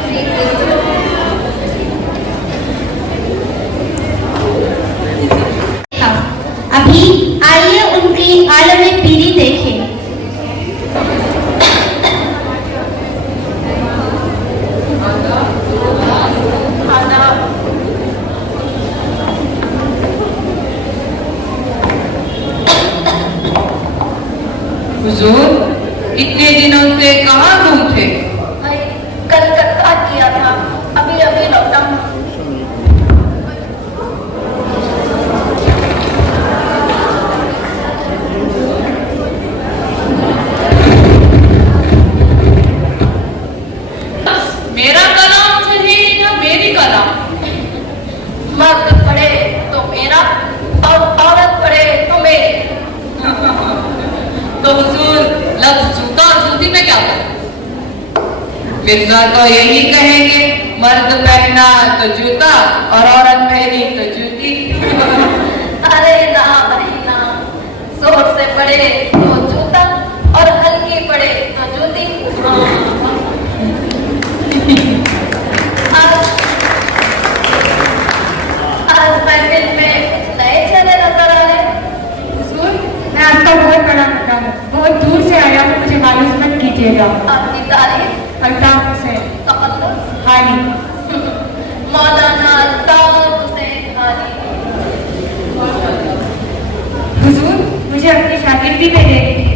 अभी आइए उनकी आलमे पीरी देखें। हुजूर, इतने दिनों से कहाँ गुम थे? भाई, कलकत्ता किया था, अभी अभी लौटा हूँ। मेरा कलाम सही या मेरी कलाम? मर्द पड़े तो मेरा और औरत पड़े तो मेरी। तो हुजूर, लफ्ज जूता और जूती में क्या फर्क? मिर्जा तो यही कहेंगे, मर्द पहना तो जूता और औरत पहनी तो जूती। अरे ना भाई ना, जोर से पड़े तो जूता और हल्की पड़े तो जूती। आज महफिल में कुछ नए चेहरे नजर आ रहे हैं। हुजूर, मैं आपका बहुत बड़ा खता हूँ, बहुत दूर से आया हूँ, मुझे मालूम मत कीजिएगा। आपकी तारीफ अल्ताफ हुसैन तकल्लुफ हानी। मौलाना अल्ताफ हुसैन हानी। हुजूर, मुझे अपनी शागिर्दी में लेनी थी।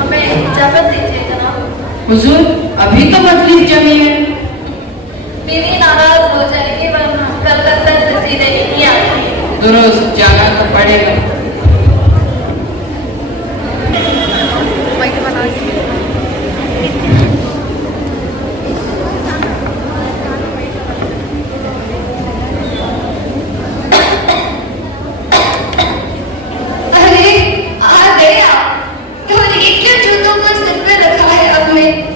हमें इजाजत दीजिए जनाब। हुजूर, अभी तो मजलिस जमी है। बीवी नाराज हो जाएगी वरना कलकत्ता से सीधे नहीं आएगी। दुरुस्त, जाना तो पड़ेगा। अरे आ गए आप। तो ये क्यों जूतों को सिर पे रखा है अब में?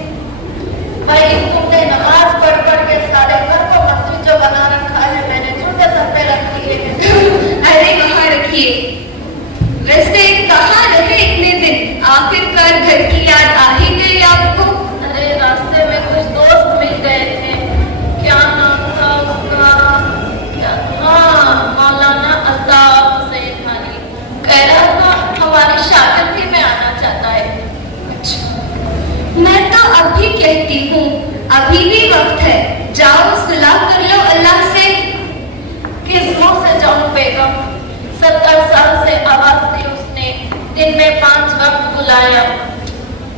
दिन में 5 वक्त बुलाया,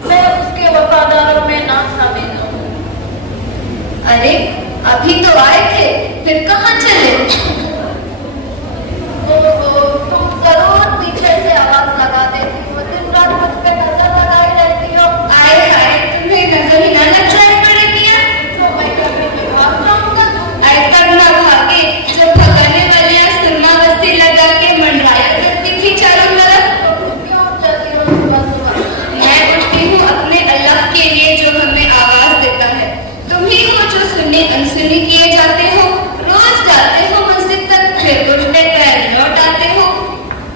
मैं उसके वफादारों में ना शामिल हूँ। अरे अभी तो आए थे, फिर कहाँ चले? तुम जरूर पीछे से आवाज लगा देती हो, दिन रात मुझ पे नजर लगाई रहती हो। आए आए, तुम्हें नजर ही ना लग जाए पड़े दिया? तो मैं कभी भी भाग जाऊंगा। आए तब ना भागे जब भगाने वाले यहाँ सुरमा बस्ती लगा के मंडराया करती थी चारों तरफ। तो तुम क्यों चलती हो सुबह सुबह? मैं उठती हूँ अपने अल्लाह के लिए जो हमें आवाज देता है। तुम ही हो जो सुन्नी अनसुनी किए जाते हो, रोज जाते हो मस्जिद तक, फिर उठते पैर लौट आते हो।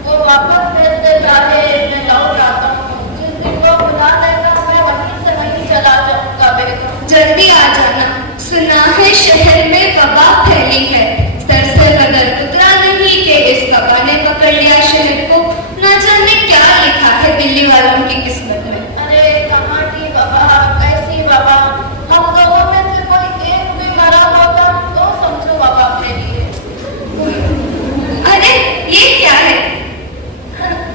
वो वापस भेजते जाते मैं लौट आता हूँ। जिस दिन वो बुला लेगा मैं वहीं से वहीं चला जाऊंगा। बेगम जल्दी आ जाना, सुना है शहर में वबा फैली है। सर से बदल उतरा नहीं कि इस वबा ने पकड़ लिया शहर को। न जाने क्या लिखा है दिल्ली वालों की किस्मत में। अरे कहाँ की बाबा, कैसी बाबा? हम लोगों में से कोई एक भी मरा होता तो समझो बाबा फैली है। अरे ये क्या है?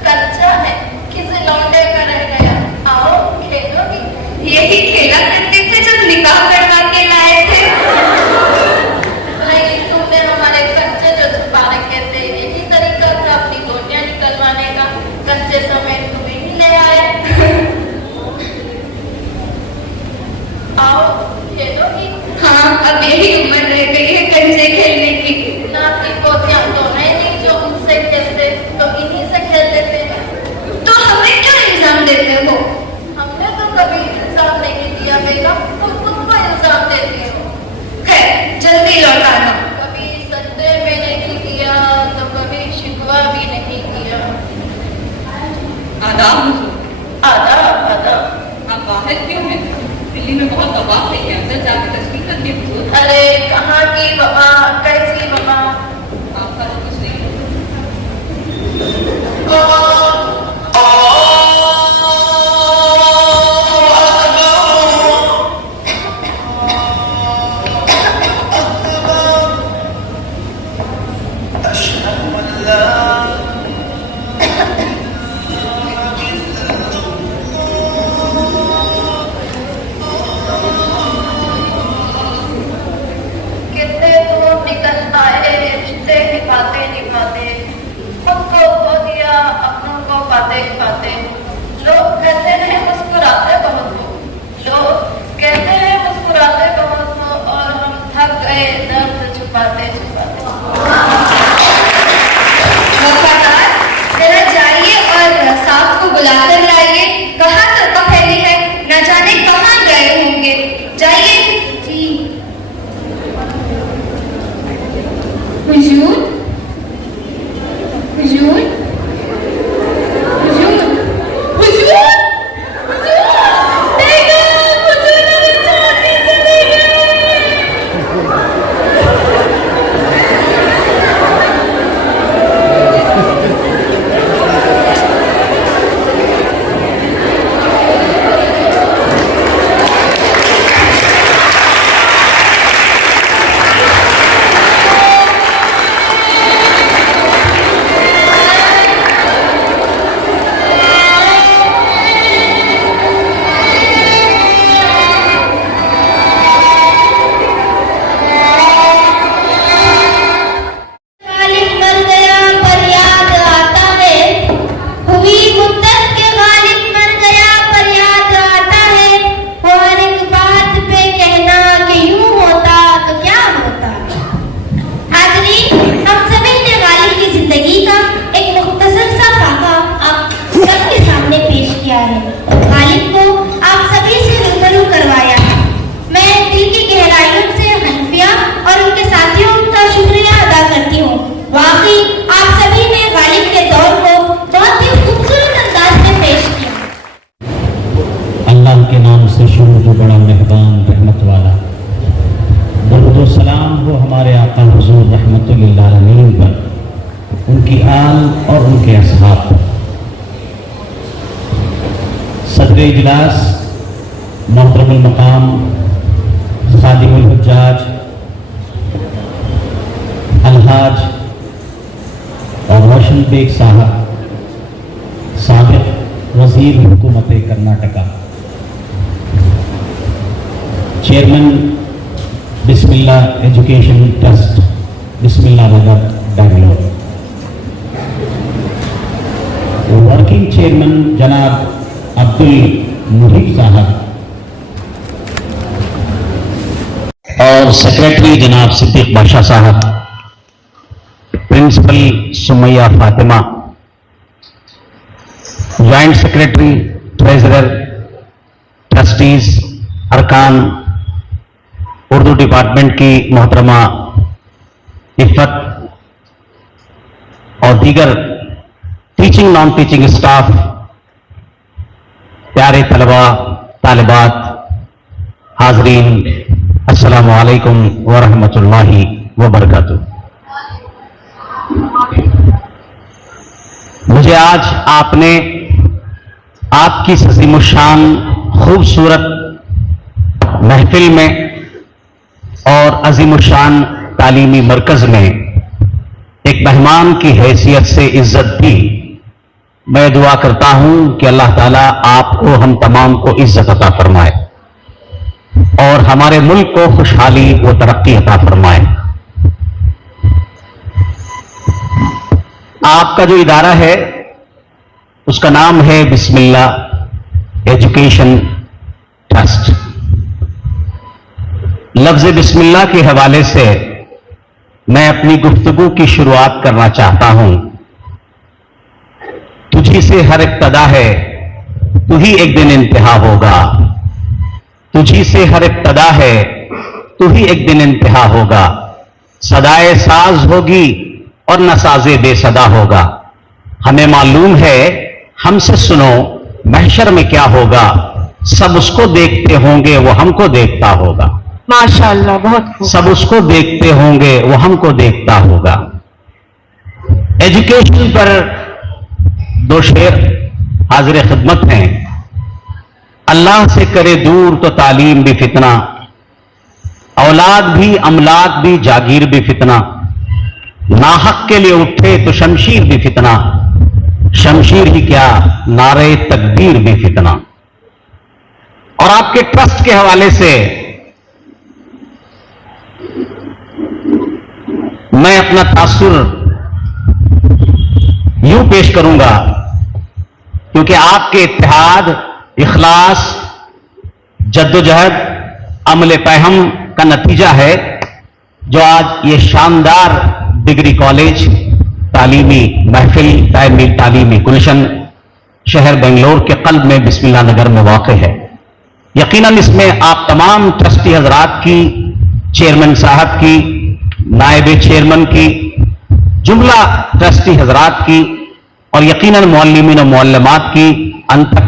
कच्चा है, किसी लौंडे का रह गया। आओ खेलोगी? यही खेला करते थे जब निकाह करवा के लाए थे। भाई तुमने हमारे कच्चे जो छुपा रखे थे, यही तरीका था अपनी गोटियां निकलवाने का। कच्चे समय तुम्हें ही ले आए। आओ खेलोगी? हाँ, अब यही उम्र रह गई है कंचे खेलने की। नाती पोतियां तो है नहीं जो उनसे खेलते, तो इन्हीं से खेलते थे। तो हमें क्या इल्जाम देते हो? हमने तो कभी इल्जाम नहीं दिया बेगम, तुमको इल्जाम देती हो। खैर जल्दी लौट आना। कभी सजदे में नहीं किया तो कभी शिकवा भी नहीं किया। आदाब हुजूर। आदाब आदाब। आप बाहर क्यों हैं? दिल्ली में बहुत तबाह है, अंदर जाकर तस्वीर रखिए हुजूर। अरे कहाँ की बाबा, कैसी बाबा? आपका तो कुछ नहीं। कितने दूर निकल आए रिश्ते निभाते निभाते, सबको खो दिया अपनों को पाते पाते। लोग कहते हैं मुस्कुराते बहुत हो, लोग कहते हैं मुस्कुराते बहुत हो, और हम थक गए दर्द छुपाते छुपाते। वफादार, जरा जाइए और साहब को बुलाकर लाइए। कहाँ तक फैली है, न जाने कहाँ गए होंगे। जाइए। जी हुजूर, हुजूर, हुजूर, हुजूर, बेगम, हुजूर हमें छोड़ के चले गए। गालिब मर गया पर याद आता है, हुई मुद्दत के गालिब मर गया पर याद आता है। वो हर एक बात पे कहना कि यूं होता तो क्या होता। हाज़रीन, हम सभी ने गालिब की जिंदगी का एक मुख्तसर सा खाका आप सबके सामने पेश किया है। गालिब को आप सभी से रूबरू करवाया है। मैं दिल की गहराइयों से हनफिया और उनके साथियों का शुक्रिया अदा करती हूँ। वाकई आप सभी ने गालिब के दौर को बहुत ही खूबसूरत अंदाज में पेश किया। अल्लाह के नाम से शुरू जो बड़ा मेहरबान रहमत वाला, दरूद व सलाम हो हमारे आका हुजूर रहमतुल लिल आलमीन पर, उनकी आल और उनके असहाब पर। सदर इजलास मोहतरमुल मकाम खादिमुल हुज्जाज अलहाज और रोशन बेग साहब, साबिक वजीर हुकूमत कर्नाटका, चेयरमैन बिस्मिल्लाह एजुकेशन ट्रस्ट, बिस्मिल्लाह नगर, बेंगलोर, वर्किंग चेयरमैन जनाब अब्दुल मुहीब साहब और सेक्रेटरी जनाब Siddiq Badshah Sahab, principal Sumaiya Fatima, joint secretary, treasurer, trustees, अरकान, उर्दू डिपार्टमेंट की मोहतरमा इफ़त और दीगर टीचिंग नॉन टीचिंग स्टाफ, प्यारे तलबा तालिबात, हाजरीन, अस्सलामु अलैकुम व रहमतुल्लाहि व बरकातुहू। मुझे आज आपने आपकी सजीमुशान खूबसूरत महफिल में और अजीमुशान तालीमी मरकज में एक मेहमान की हैसियत से इज्जत दी। मैं दुआ करता हूं कि अल्लाह ताला आपको हम तमाम को इज्जत अता फरमाए और हमारे मुल्क को खुशहाली व तरक्की अता फरमाए। आपका जो इदारा है उसका नाम है बिस्मिल्लाह एजुकेशन ट्रस्ट। लफ्ज बिस्मिल्लाह के हवाले से मैं अपनी गुफ्तगू की शुरुआत करना चाहता हूं। तुझी से हर इब्तदा है, तू ही एक दिन इंतहा होगा। तुझी से हर इब्तदा है, तू ही एक दिन इंतहा होगा। सदाए साज होगी और न साजे बेसदा होगा। हमें मालूम है, हमसे सुनो, महशर में क्या होगा। सब उसको देखते होंगे, वो हमको देखता होगा। माशाअल्लाह, बहुत खूब। सब उसको देखते होंगे, वो हमको देखता होगा। एजुकेशन पर दो शेर हाजिर खिदमत हैं। अल्लाह से करे दूर तो तालीम भी फितना, औलाद भी अमलाक भी जागीर भी फितना। नाहक के लिए उठे तो शमशीर भी फितना, शमशीर ही क्या नारे तकदीर भी फितना। और आपके ट्रस्ट के हवाले से मैं अपना तासुर यूं पेश करूंगा क्योंकि आपके इत्तेहाद, इखलास, जद्दोजहद, अमल पहम का नतीजा है जो आज ये शानदार डिग्री कॉलेज, तालीमी महफिल, तालीमी गुलशन शहर बेंगलोर के कल्ब में बिस्मिल्लाह नगर में वाक़ है। यकीनन इसमें आप तमाम ट्रस्टी हजरात की, चेयरमैन साहब की, नायब चेयरमैन की, जुमला ट्रस्टी हजरात की और यकीनन मुअल्लिमीन और मुअल्लिमात की अनथक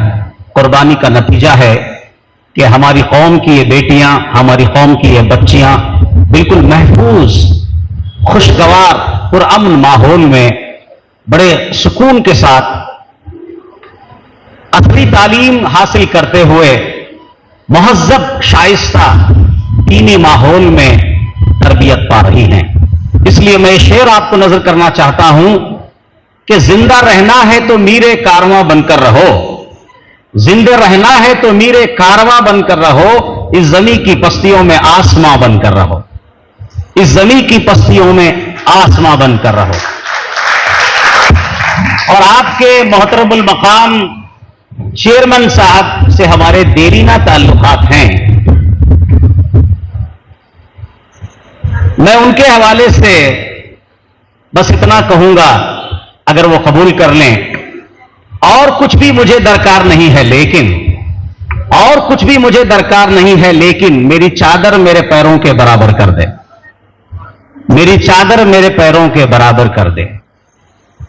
कुर्बानी का नतीजा है कि हमारी कौम की ये बेटियां, हमारी कौम की ये बच्चियां बिल्कुल महफूज, खुशगवार, पुरअमन माहौल में बड़े सुकून के साथ असली तालीम हासिल करते हुए महज़्ज़ब, शाइस्ता दीनी माहौल में तरबियत पा रही हैं। इसलिए मैं शेर आपको नजर करना चाहता हूं कि जिंदा रहना है तो मीरे कारवां बनकर रहो, जिंदा रहना है तो मीरे कारवां बनकर रहो, इस जमी की पस्तियों में आसमां बनकर रहो, इस जमी की पस्तियों में आसमां बनकर रहो। और आपके मोहतरमुल मकाम चेयरमैन साहब से हमारे देरीना ताल्लुकात हैं। मैं उनके हवाले से बस इतना कहूंगा, अगर वो कबूल कर लें, और कुछ भी मुझे दरकार नहीं है लेकिन, और कुछ भी मुझे दरकार नहीं है लेकिन मेरी चादर मेरे पैरों के बराबर कर दे, मेरी चादर मेरे पैरों के बराबर कर दे।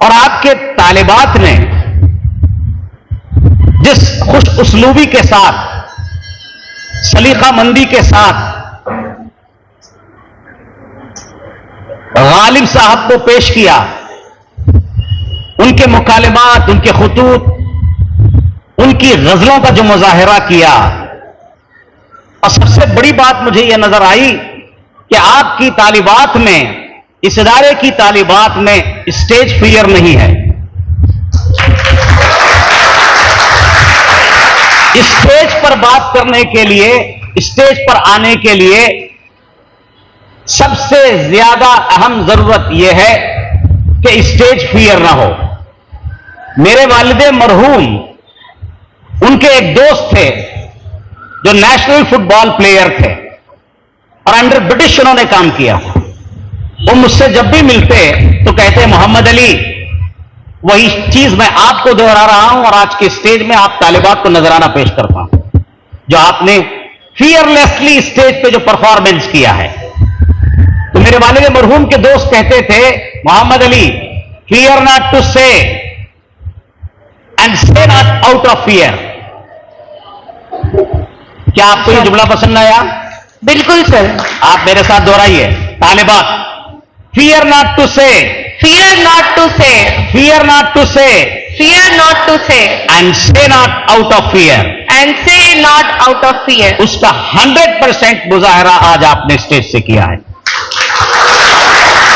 और आपके तालिबात ने जिस खुश उसलूबी के साथ, सलीका मंदी के साथ गालिब साहब को पेश किया, उनके मुकालमात, उनके खुतूत, उनकी गजलों का जो मुजाहिरा किया, और सबसे बड़ी बात मुझे यह नजर आई कि आपकी तालिबात में, इस इदारे की तालिबात में स्टेज फियर नहीं है। स्टेज पर बात करने के लिए, स्टेज पर आने के लिए सबसे ज्यादा अहम जरूरत यह है कि स्टेज फियर ना हो। मेरे वालिदे मरहूम, उनके एक दोस्त थे जो नेशनल फुटबॉल प्लेयर थे और अंडर ब्रिटिश उन्होंने काम किया। वो मुझसे जब भी मिलते तो कहते मोहम्मद अली, वही चीज मैं आपको दोहरा रहा हूं और आज के स्टेज में आप तालिबात को नजराना पेश करता हूं जो आपने फियरलेसली स्टेज पे जो परफॉर्मेंस किया है। तो मेरे वालिद मरहूम के दोस्त कहते थे, Mohammad Ali, fear not to say and say not out of fear. क्या आपको ये जुमला पसंद आया? बिल्कुल सर। आप मेरे साथ दोहराइए, तालिबात, फियर नॉट टू से, फियर नॉट टू से, फियर नॉट टू से fear not to say and say not out of fear. And say not out of fear. उसका 100% मुजाहरा आज आपने स्टेज से किया है।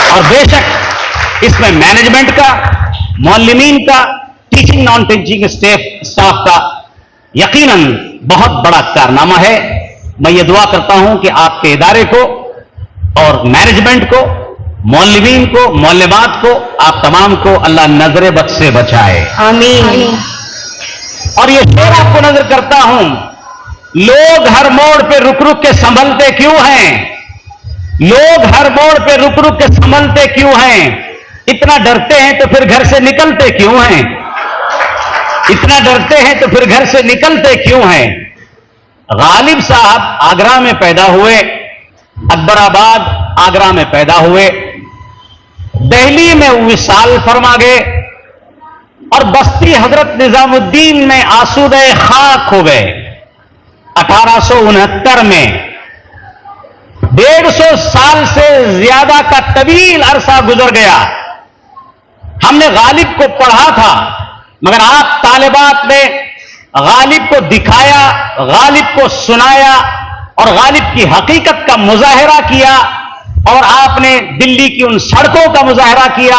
और बेशक इसमें मैनेजमेंट का, मौलमीन का, टीचिंग नॉन टीचिंग स्टाफ का यकीनन बहुत बड़ा कारनामा है। मैं ये दुआ करता हूं कि आपके इदारे को और मैनेजमेंट को, मौलवीन को, मौलमात को, आप तमाम को अल्लाह नजर बद से बचाए। आमीन। और ये शेर आपको नजर करता हूं, लोग हर मोड़ पे रुक रुक के संभलते क्यों हैं? लोग हर मोड़ पे रुक रुक के संभलते क्यों हैं? इतना डरते हैं तो फिर घर से निकलते क्यों हैं? इतना डरते हैं तो फिर घर से निकलते क्यों हैं? गालिब साहब आगरा में पैदा हुए, अकबराबाद आगरा में पैदा हुए, दिल्ली में विसाल फरमा गए और बस्ती हजरत निजामुद्दीन में आसूदे खाक हो गए। 1869 में 150 साल से ज्यादा का तवील अरसा गुजर गया। हमने गालिब को पढ़ा था, मगर आप तालिबात ने गालिब को दिखाया, गालिब को सुनाया और गालिब की हकीकत का मुजाहरा किया। और आपने दिल्ली की उन सड़कों का मुजाहरा किया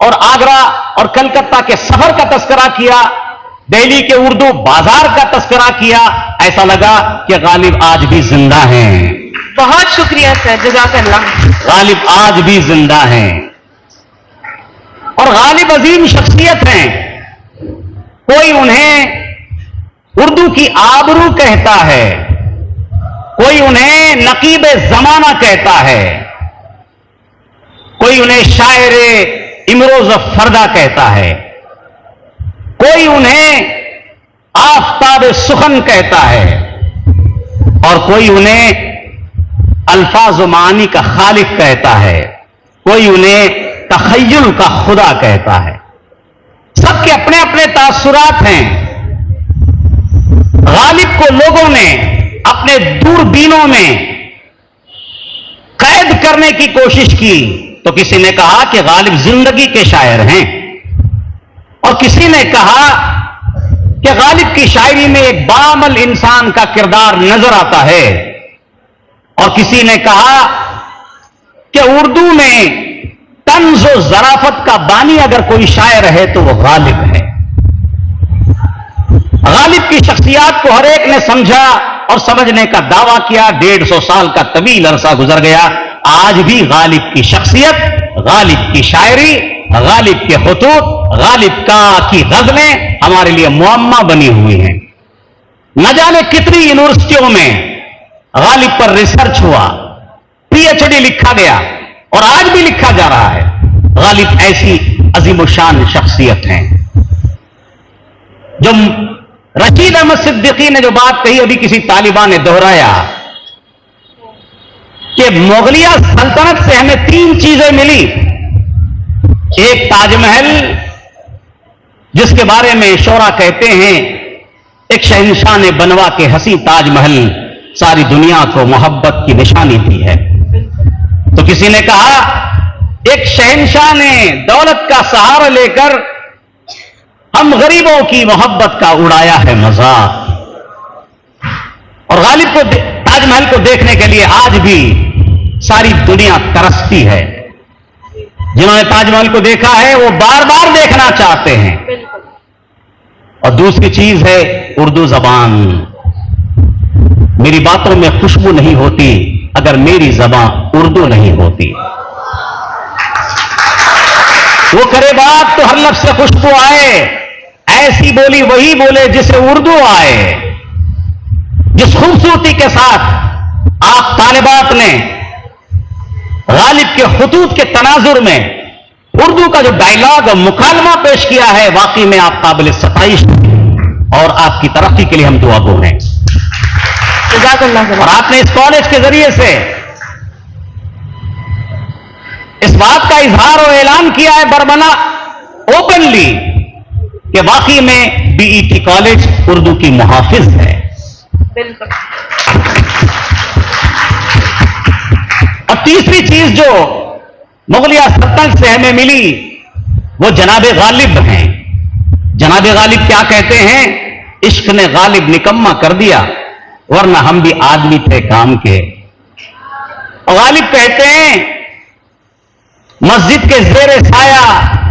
और आगरा और कलकत्ता के सफर का तस्करा किया, दिल्ली के उर्दू बाजार का तस्करा किया। ऐसा लगा कि गालिब आज भी जिंदा हैं। बहुत शुक्रिया सर, जज़ाकल्लाह। गालिब आज भी जिंदा हैं और गालिब अजीम शख्सियत हैं। कोई उन्हें उर्दू की आबरू कहता है, कोई उन्हें नकीब जमाना कहता है, कोई उन्हें शायरे इमरोज फरदा कहता है, कोई उन्हें आफताब सुखन कहता है और कोई उन्हें अल्फाज मानी का खालिक कहता है, कोई उन्हें तखय्युल का खुदा कहता है। सबके अपने अपने तासुरात हैं। गालिब को लोगों ने अपने दूरबीनों में कैद करने की कोशिश की तो किसी ने कहा कि गालिब जिंदगी के शायर हैं और किसी ने कहा कि गालिब की शायरी में एक बामल इंसान का किरदार नजर आता है और किसी ने कहा कि उर्दू में तंज़ और ज़राफत का बानी अगर कोई शायर है तो वो गालिब है। गालिब की शख्सियत को हर एक ने समझा और समझने का दावा किया। 150 साल का तवील अरसा गुजर गया, आज भी गालिब की शख्सियत, गालिब की शायरी, गालिब के खुतूत, गालिब की गजलें हमारे लिए मुअम्मा बनी हुई हैं। न जाने कितनी यूनिवर्सिटियों में गालिब पर रिसर्च हुआ, पीएचडी लिखा गया और आज भी लिखा जा रहा है। गालिब ऐसी अजीमुशान शख्सियत हैं। जो रशीद अहमद सिद्दीकी ने जो बात कही, अभी किसी तालिबान ने दोहराया कि मुगलिया सल्तनत से हमें 3 चीजें मिली। एक ताजमहल, जिसके बारे में शोरा कहते हैं एक शहंशाह ने बनवा के हंसी ताजमहल सारी दुनिया को मोहब्बत की निशानी दी है। तो किसी ने कहा एक शहंशाह ने दौलत का सहारा लेकर हम गरीबों की मोहब्बत का उड़ाया है मजाक। और गालिब को, ताजमहल को देखने के लिए आज भी सारी दुनिया तरसती है। जिन्होंने ताजमहल को देखा है वो बार बार देखना चाहते हैं। और दूसरी चीज है उर्दू जबान। मेरी बातों में खुशबू नहीं होती अगर मेरी जबान उर्दू नहीं होती। वो करे बात तो हर लफ्ज से खुशबू आए, ऐसी बोली वही बोले जिसे उर्दू आए। जिस खूबसूरती के साथ आप तालिबात ने गालिब के खुतूत के तनाजुर में उर्दू का जो डायलॉग और मुकालमा पेश किया है, वाकई में आप काबिल सताइश और आपकी तरक्की के लिए हम दुआगो हैं। और आपने इस कॉलेज के जरिए से इस बात का इजहार और ऐलान किया है बरमना ओपनली कि वाकई में बीईटी कॉलेज उर्दू की मुहाफिज है। बिल्कुल। और तीसरी चीज जो मुगलिया सल्तनत से हमें मिली वो जनाबे गालिब हैं। जनाबे गालिब क्या कहते हैं? इश्क ने गालिब निकम्मा कर दिया, वरना हम भी आदमी थे काम के। और गालिब कहते हैं मस्जिद के जेरे साया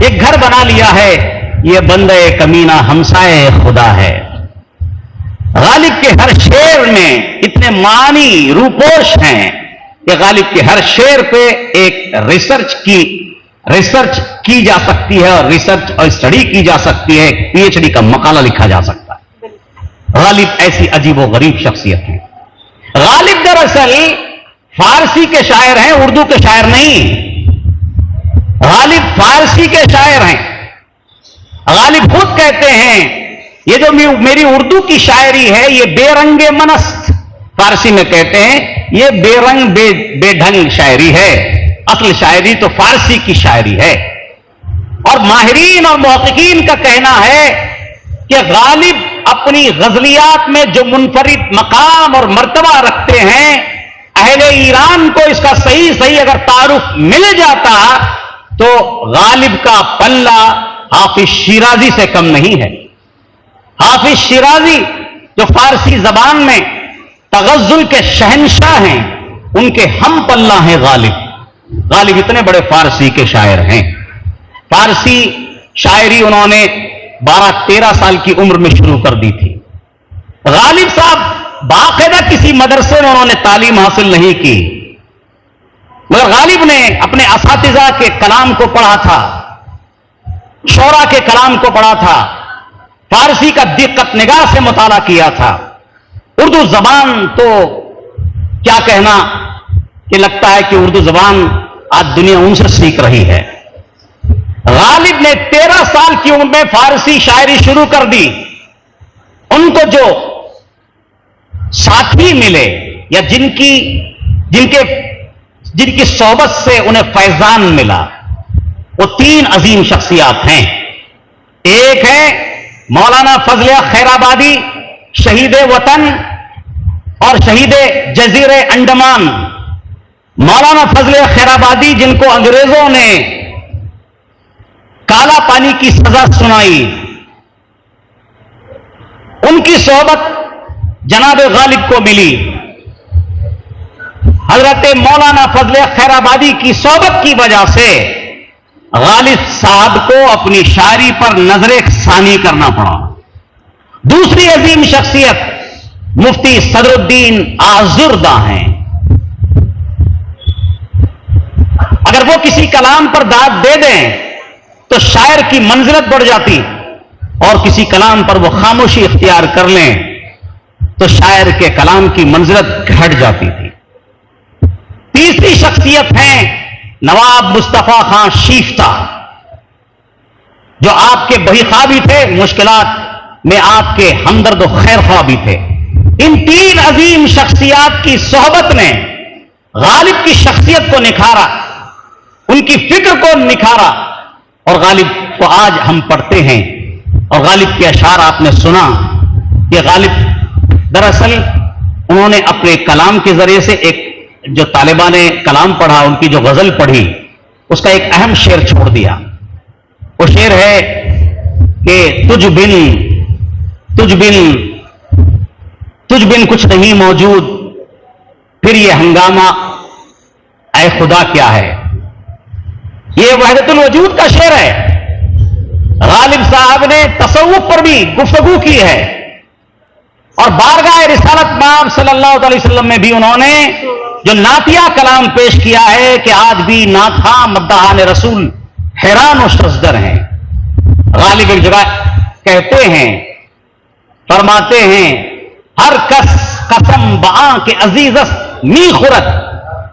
एक घर बना लिया है, ये बंदे कमीना हमसाए खुदा है। गालिब के हर शेर में इतने मानी रूपोश हैं कि गालिब के हर शेर पे एक रिसर्च की जा सकती है और रिसर्च और स्टडी की जा सकती है, पीएचडी का मकाला लिखा जा सकता है। गालिब ऐसी अजीबो गरीब शख्सियत है। गालिब दरअसल फारसी के शायर हैं, उर्दू के शायर नहीं। गालिब फारसी के शायर हैं। गालिब खुद कहते हैं ये जो मेरी उर्दू की शायरी है ये बेरंगे मनस्त, फारसी में कहते हैं ये बेरंग बेढंग शायरी है। असल शायरी तो फारसी की शायरी है। और माहिरीन और मुहक्किकीन का कहना है कि गालिब अपनी गजलियात में जो मुनफरिद मकाम और मर्तबा रखते हैं, अहले ईरान को इसका सही अगर तारुफ मिल जाता तो गालिब का पल्ला हाफिज शिराजी से कम नहीं है। हाफिज शिराजी जो फारसी जबान में तगज़्ज़ुल के शहंशाह हैं, उनके हम पल्ला हैं गालिब। गालिब इतने बड़े फारसी के शायर हैं। फारसी शायरी उन्होंने 12-13 साल की उम्र में शुरू कर दी थी। गालिब साहब बाकायदा किसी मदरसे में उन्होंने तालीम हासिल नहीं की, मगर गालिब ने अपने असातिज़ा के कलाम को पढ़ा था, शोरा के कलाम को पढ़ा था, फारसी का दिक्कत निगाह से मुताला किया था। उर्दू जबान तो क्या कहना कि लगता है कि उर्दू जबान आज दुनिया उनसे सीख रही है। गालिब ने 13 साल की उम्र में फारसी शायरी शुरू कर दी। उनको जो साथी मिले या जिनकी सोहबत से उन्हें फैजान मिला, वो 3 अजीम शख्सियात हैं। एक है मौलाना फजल खैराबादी, शहीद वतन और शहीद जजीरे अंडमान। मौलाना फजल खैराबादी जिनको अंग्रेजों ने काला पानी की सजा सुनाई, उनकी सोहबत जनाब गालिब को मिली। हजरत मौलाना फजल खैराबादी की सोहबत की वजह से गालिब साहब को अपनी शायरी पर नजरे सानी करना पड़ा। दूसरी अजीम शख्सियत मुफ्ती सदरुद्दीन आजुर्दा हैं। अगर वो किसी कलाम पर दाद दे दें तो शायर की मंजिलत बढ़ जाती, और किसी कलाम पर वो खामोशी इख्तियार कर लें तो शायर के कलाम की मंजिलत घट जाती थी। तीसरी शख्सियत हैं नवाब मुस्तफा खां शीफ्ता, जो आपके बहीखा भी थे, मुश्किलात में आपके हमदर्द और खैरखा भी थे। इन 3 अजीम शख्सियात की सोहबत ने गालिब की शख्सियत को निखारा, उनकी फिक्र को निखारा, और गालिब को आज हम पढ़ते हैं। और गालिब के अशार आपने सुना कि गालिब दरअसल उन्होंने अपने कलाम के जरिए से एक जो तालिबा ने कलाम पढ़ा, उनकी जो गजल पढ़ी, उसका एक अहम शेर छोड़ दिया। वो शेर है कि तुझ बिन कुछ नहीं मौजूद, फिर ये हंगामा ऐ खुदा क्या है। ये वहदतुल वजूद का शेर है। गालिब साहब ने तसव्वुफ पर भी गुफ्तगू की है। और बारगाह रिसालत माब सल्लल्लाहु अलैहि वसल्लम में भी उन्होंने जो नातिया कलाम पेश किया है कि आज भी नाथा मद्दाहान रसूल हैरान और शजदर हैं। गालिब एक जगह कहते हैं, फरमाते हैं, हर कस कसम बआ के अजीजस मी खुरत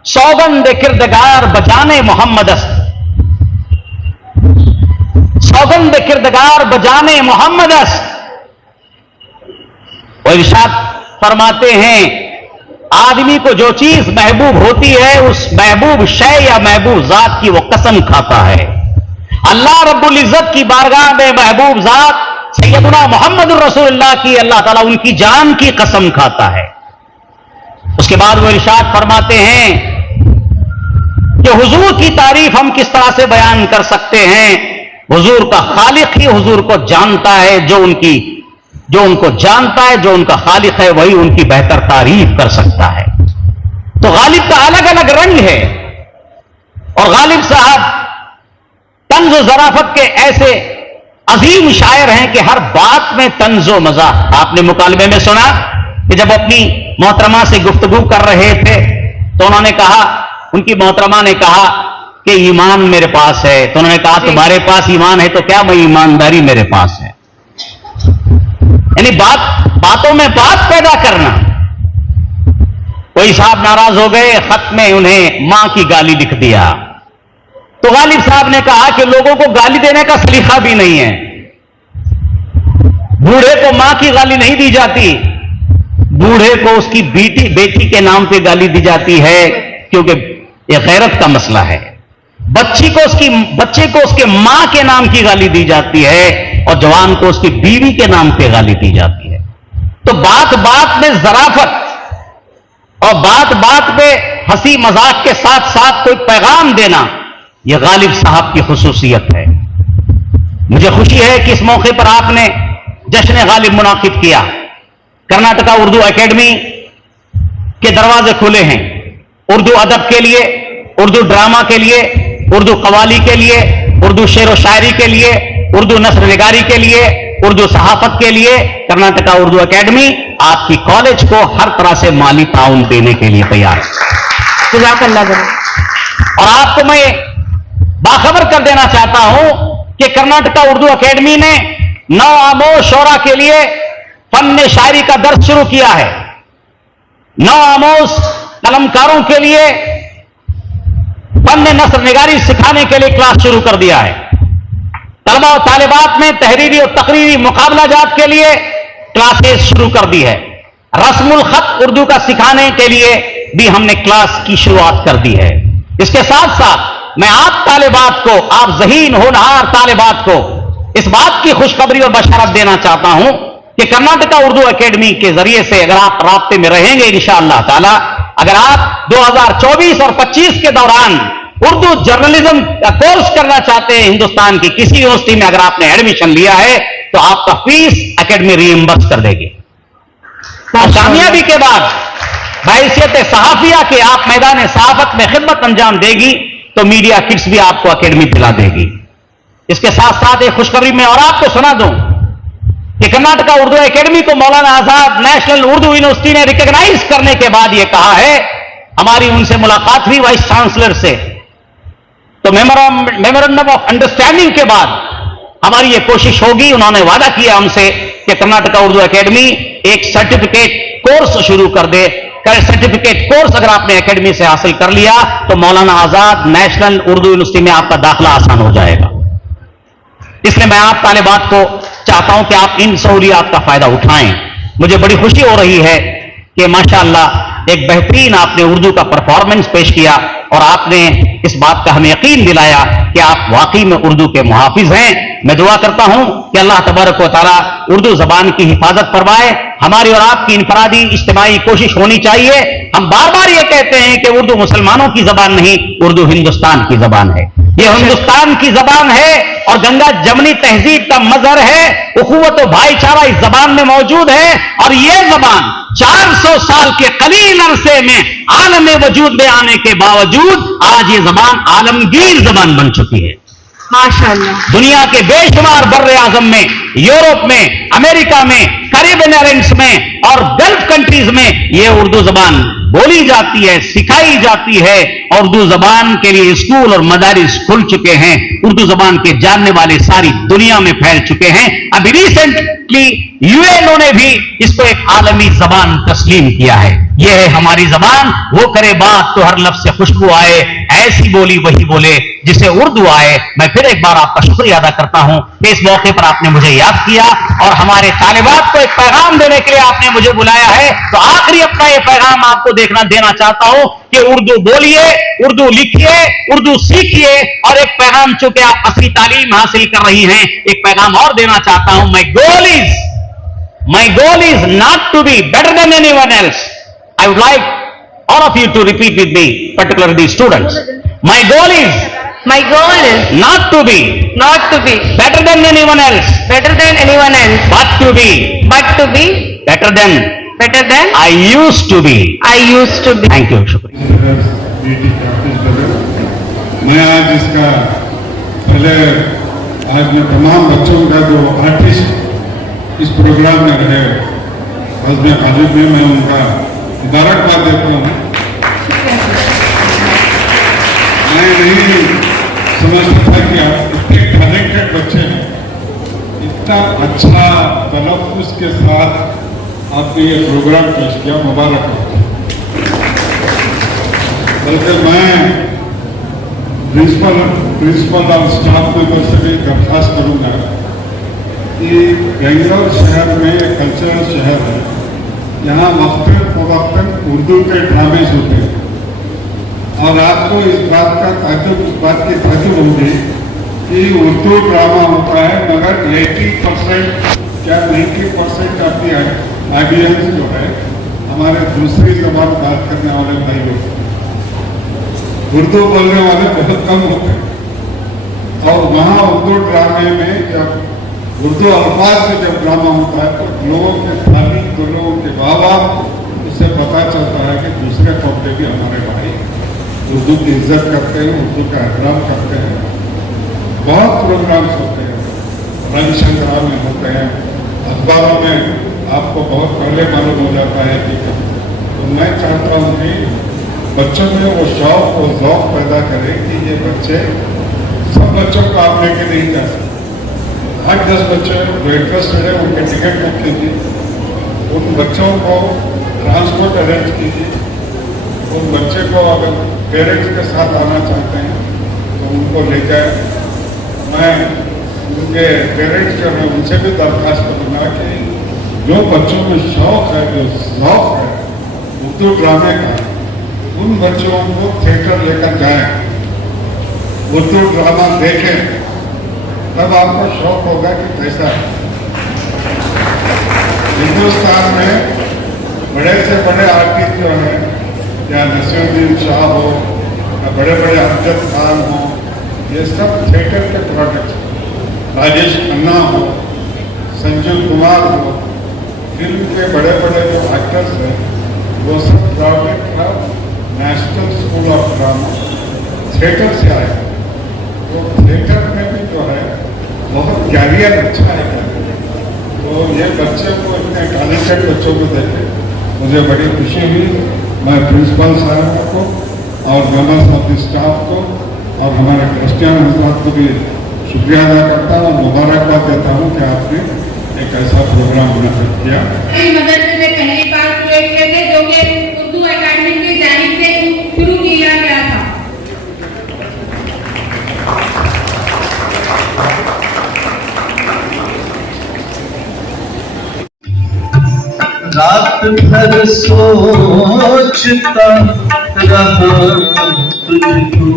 सौगंद किरदगार बजाने मोहम्मदस, सौगंद किरदगार बजाने मोहम्मदस। वो इरशाद फरमाते हैं, आदमी को जो चीज महबूब होती है उस महबूब शय या महबूब जात की वो कसम खाता है। अल्लाह रब्बुल इज्जत की बारगाह में महबूब जात सैयदना मोहम्मद रसूलुल्लाह की अल्लाह ताला उनकी जान की कसम खाता है। उसके बाद वो इरशाद फरमाते हैं कि हुजूर की तारीफ हम किस तरह से बयान कर सकते हैं। हुजूर का खालिक ही हुजूर को जानता है, जो उनको जानता है, जो उनका खालिक है वही उनकी बेहतर तारीफ कर सकता है। तो गालिब का अलग अलग रंग है और गालिब साहब तंज़ ज़राफत के ऐसे अजीम शायर हैं कि हर बात में तंज़ो मज़ा। आपने मुकालमे में सुना कि जब अपनी मोहतरमा से गुफ्तगू कर रहे थे तो उन्होंने कहा, उनकी मोहतरमा ने कहा कि ईमान मेरे पास है। तो उन्होंने कहा तुम्हारे पास ईमान है तो क्या, मैं ईमानदारी मेरे पास है। यानी बातों में बात पैदा करना। कोई साहब नाराज हो गए, खत में उन्हें मां की गाली लिख दिया। तो गालिब साहब ने कहा कि लोगों को गाली देने का सलीका भी नहीं है। बूढ़े को मां की गाली नहीं दी जाती, बूढ़े को उसकी बेटी के नाम पे गाली दी जाती है, क्योंकि यह गैरत का मसला है। बच्चे को उसके मां के नाम की गाली दी जाती है और जवान को उसकी बीवी के नाम पे गाली दी जाती है। तो बात बात में ज़राफत और बात बात में हंसी मजाक के साथ साथ कोई पैगाम देना, यह गालिब साहब की खुसूसियत है। मुझे खुशी है कि इस मौके पर आपने जश्न गालिब मुनाकिद किया। कर्नाटका उर्दू एकेडमी के दरवाजे खुले हैं उर्दू अदब के लिए, उर्दू ड्रामा के लिए, उर्दू कवाली के लिए, उर्दू शेर व शायरी के लिए, उर्दू नस्र निगारी के लिए, उर्दू सहाफत के लिए। कर्नाटका उर्दू एकेडमी आपकी कॉलेज को हर तरह से माली ताउन देने के लिए तैयार है। और आपको मैं बाखबर कर देना चाहता हूं कि कर्नाटका उर्दू एकेडमी ने नौआमोज शोरा के लिए फन शायरी का दर्स शुरू किया है। नौआमोज कलमकारों के लिए फन नस्र निगारी सिखाने के लिए क्लास शुरू कर दिया है। तलबा और तालिबात में तहरीरी और तकरीरी मुकाबला जात के लिए क्लासेस शुरू कर दी है। रस्मुल खत उर्दू का सिखाने के लिए भी हमने क्लास की शुरुआत कर दी है। इसके साथ साथ मैं आप तालिबात को, आप ज़हीन होनहार तालिबात को इस बात की खुशखबरी और बशारत देना चाहता हूं कि कर्नाटका उर्दू एकेडमी के जरिए से अगर आप राब्ते में रहेंगे इंशाअल्लाह ताला, अगर आप 2024 और 25 के दौरान उर्दू जर्नलिज्म का कोर्स करना चाहते हैं हिंदुस्तान की किसी यूनिवर्सिटी में, अगर आपने एडमिशन लिया है तो आपका फीस एकेडमी रीइंबर्स कर देगी। और कामयाबी के बाद बहैसियत सहाफिया के आप मैदान सहाफत में खिदमत अंजाम देगी तो मीडिया किट्स भी आपको एकेडमी दिला देगी। इसके साथ साथ एक खुशखबरी में और आपको सुना दूं कि कर्नाटका उर्दू एकेडमी को मौलाना आजाद नेशनल उर्दू यूनिवर्सिटी ने रिकॉग्नाइज करने के बाद यह कहा है, हमारी उनसे मुलाकात हुई वाइस चांसलर से, तो मेमोरेंडम ऑफ अंडरस्टैंडिंग के बाद हमारी यह कोशिश होगी, उन्होंने वादा किया हमसे कि कर्नाटका उर्दू एकेडमी एक सर्टिफिकेट कोर्स शुरू कर दे। सर्टिफिकेट कोर्स अगर आपने एकेडमी से हासिल कर लिया तो मौलाना आजाद नेशनल उर्दू यूनिवर्सिटी में आपका दाखिला आसान हो जाएगा। इसलिए मैं आप तालिबात को चाहता हूं कि आप इन सहूलियात का फायदा उठाएं। मुझे बड़ी खुशी हो रही है कि माशाअल्लाह एक बेहतरीन आपने उर्दू का परफॉर्मेंस पेश किया और आपने इस बात का हमें यकीन दिलाया कि आप वाकई में उर्दू के मुहाफिज हैं। मैं दुआ करता हूं कि अल्लाह तबारक व तआला उर्दू जबान की हिफाजत फरमाए। हमारी और आपकी इनफरादी इज्तिमाई कोशिश होनी चाहिए। हम बार बार ये कहते हैं कि उर्दू मुसलमानों की जबान नहीं, उर्दू हिंदुस्तान की जबान है। ये हिंदुस्तान की जबान है और गंगा जमनी तहजीब का मजहर है। उखुवत और भाईचारा इस जबान में मौजूद है और ये जबान 400 साल के कलील अरसे में आलम वजूद में आने के बावजूद आज ये जबान आलमगीर जबान बन चुकी है। माशाल्लाह। दुनिया के बेशुमार बर्रे आजम में, यूरोप में, अमेरिका में, कैरिबियन आइलैंड्स में और गल्फ कंट्रीज में यह उर्दू जबान बोली जाती है, सिखाई जाती है। उर्दू जबान के लिए स्कूल और मदारिस खुल चुके हैं। उर्दू जबान के जानने वाले सारी दुनिया में फैल चुके हैं। अभी रिसेंटली यूएनओ ने भी इसको एक आलमी जबान तस्लीम किया है। यह है हमारी जबान, वो करे बात तो हर लफ्ज़ से खुशबू आए, ऐसी बोली वही बोले जिसे उर्दू आए। मैं फिर एक बार आपका शुक्रिया अदा करता हूं कि इस मौके पर आपने मुझे याद किया और हमारे तालिबात को एक पैगाम देने के लिए आपने मुझे बुलाया है। तो आखिरी अपना यह पैगाम आपको देना चाहता हूं कि उर्दू बोलिए, उर्दू लिखिए, उर्दू सीखिए। और एक पैगाम, चूंकि आप असली तालीम हासिल कर रही हैं, एक पैगाम और देना चाहता हूं। My goal is not to be better than anyone else. I would like all of you to repeat with me, particularly the students. My goal is not to be better than anyone else, but to be better than I used to be. Thank you. शुक्रिया। BT के office बदल मैं आज इसका पहले आज मैं तमाम बच्चों का जो आर्टिस्ट इस प्रोग्राम में रहे हज़म खालिद में मैं उनका मुबारकबाद देता हूँ। मैं नहीं समझता था कि आप इतने टैलेंटेड बच्चे हैं, इतना अच्छा तलफ़्फ़ुज़ के साथ आपने ये प्रोग्राम पेश किया, मुबारक हो। बल्कि मैं प्रिंसिपल और स्टाफ मेंबर से भी दरख्वास्त करूँगा कि बेंगलोर शहर में कल्चरल शहर है, यहाँ वक्तन उर्दू के ड्रामेज होते हैं और आपको इस बात की ताजुब होगी कि उर्दू ड्रामा होता है मगर 80% क्या 90% आपकी ऑडियंस जो है हमारे दूसरी जबान बात करने वाले भाई लोग, उर्दू बोलने वाले बहुत कम होते हैं। और वहाँ उर्दू ड्रामे में जब उर्दू अल्फाज से जब ड्रामा होता है तो लोगों के थाली, तो लोगों के बाबा, उससे पता चलता है कि दूसरे कौम भी हमारे भाई उर्दू की इज्जत करते हैं, उर्दू का एहतराम करते हैं। बहुत प्रोग्राम्स होते हैं, रविशंकरा में होते हैं, अखबारों में आपको बहुत पहले मालूम हो जाता है कि तो मैं चाहता हूँ कि बच्चों में वो शौक और ज़ौक़ पैदा करें कि ये बच्चे, सब बच्चों को आप लेके नहीं जा सकते। 8-10 बच्चे जो इंटरेस्टेड है उनके टिकट बुक कीजिए, उन बच्चों को ट्रांसपोर्ट अरेंज कीजिए। उन बच्चे को अगर पेरेंट्स के साथ आना चाहते हैं तो उनको ले जाए। मैं उनके पेरेंट्स जो हैं उनसे भी दरख्वास्त करूँगा कि जो बच्चों में शौक़ है, जो ज़ौक़ है उर्दू ड्रामे का, उन बच्चों को थिएटर लेकर जाएं, उर्दू ड्रामा देखें, तब आपको शौक होगा कि कैसा है। हिंदुस्तान में बड़े से बड़े आर्टिस्ट जो हैं, या नसीरुद्दीन शाह हो या बड़े बड़े अमजद खान हो, ये सब थिएटर के प्रोडक्ट। राजेश खन्ना हो, संजीव कुमार हो, फिल्म के बड़े बड़े जो एक्टर्स हैं वो सब graduate club, national school of drama, theatre से आए। तो थिएटर में भी जो है बहुत कैरियर अच्छा है। तो ये बच्चे को, इतने टैलेंटेड बच्चों को देखे मुझे बड़ी खुशी हुई। मैं प्रिंसिपल साहब को और मेंबर्स ऑफ द स्टाफ को और हमारे क्रिश्चियन हजरात को भी शुक्रिया अदा करता हूँ और मुबारकबाद देता हूँ कि आपने एक ऐसा प्रोग्राम मुनक़िद किया। मदरसे में पहली बार क्रिएट किए थे जो कि उर्दू एकेडमी की जानिब से शुरू किया गया था। रात भर सोचता रहा तुझको,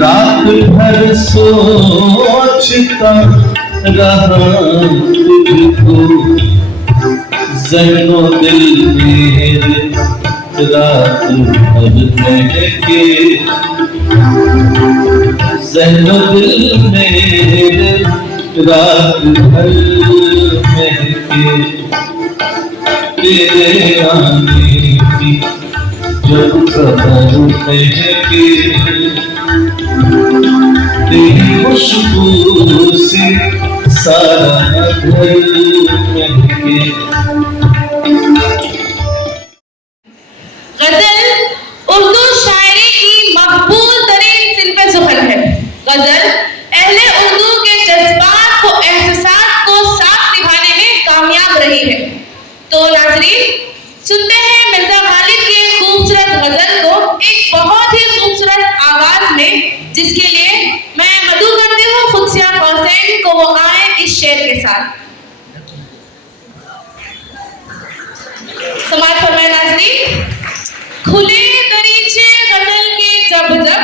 रात भर सोचता रहा तुझको, ज़हनो दिल मेरे रात भर महके, ज़हनो दिल मेरे रात भर महके, तेरे आने की जब खबर महके तेरी खुशबू से सारा घर महके। गजल उर्दू शायरी की मकबूल तरीन सिन्फ़ ज़ुहर है। गजल अहले उर्दू के जज्बात को एहसास को साफ निभाने में कामयाब रही है। तो नाज़रीन सुनते हैं मिर्जा गालिब की खूबसूरत गजल को एक बहुत ही खूबसूरत आवाज में, जिसके लिए मैं मदू करती हूँ खुदसिया हुसैन को वो आए इस शेर के साथ। समाज फरमाए नाज़रीन। खुले दरीचे गजल के जब जब,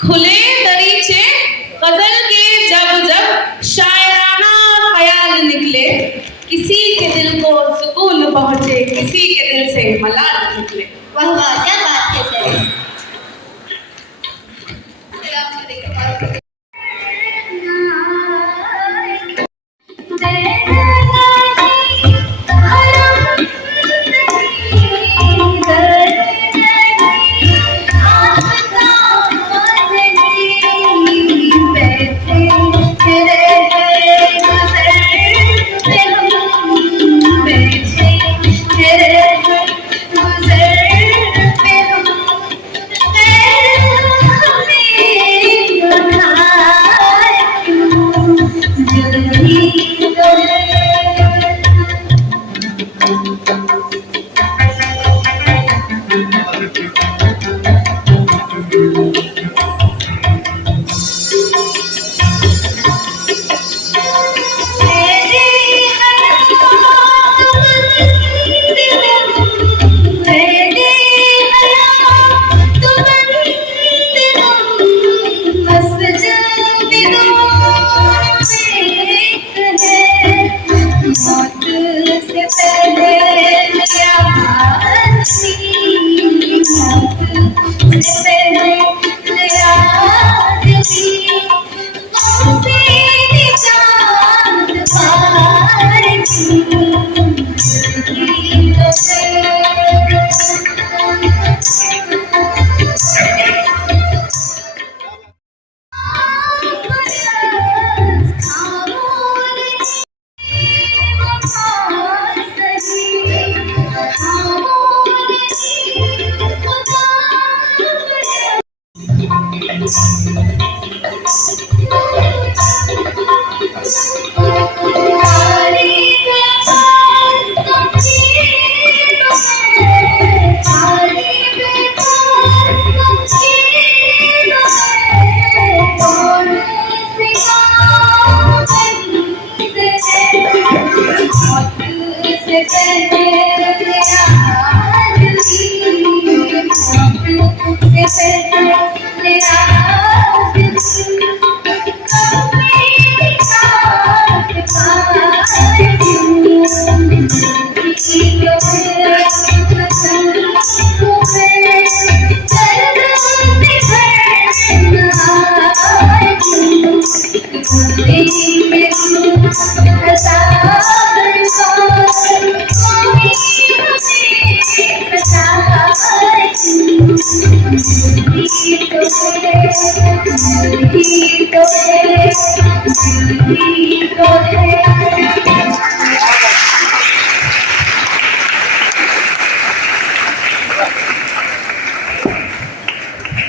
खुले दरीचे गजल के जब जब शायराना ख्याल निकले, किसी के दिल को सुकून पहुंचे, किसी के दिल से मलाल निकले। वाह वाह, क्या बात है सर।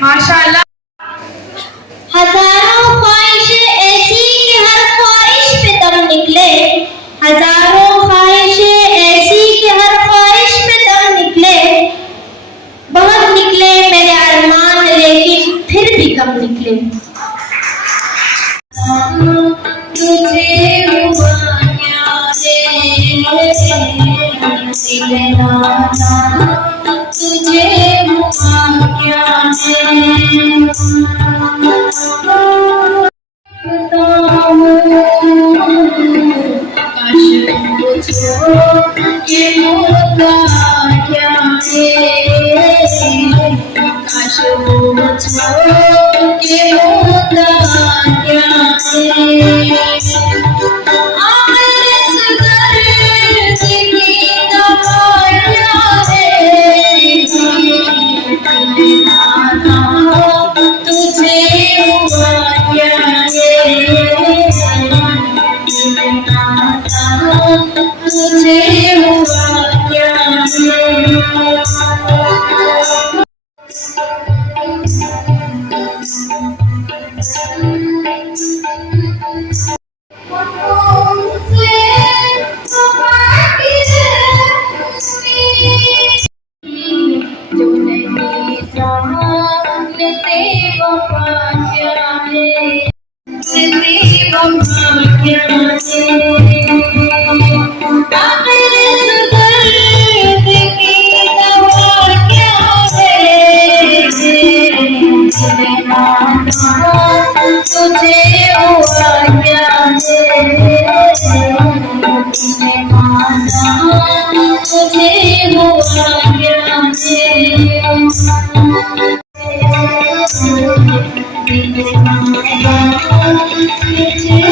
माशाअल्लाह। हजारों ख्वाहिशें ऐसी कि हर ख्वाहिश पे दम निकले, हजारों ख्वाहिशें ऐसी कि हर ख्वाहिश पे दम निकले, बहुत निकले मेरे अरमान लेकिन फिर भी कम निकले। तुझे हुआ क्या तुझे हुआ क्या ये होता क्या काश मुझको ये होता क्या आरज़ दर्द की दवा क्या है तुझे हुआ क्या जो नहीं जानते वफा क्या है, वफा क्या है। आखिर इस दर्द की दवा क्या है, तुझे हुआ क्या है, तुझे हुआ क्या है।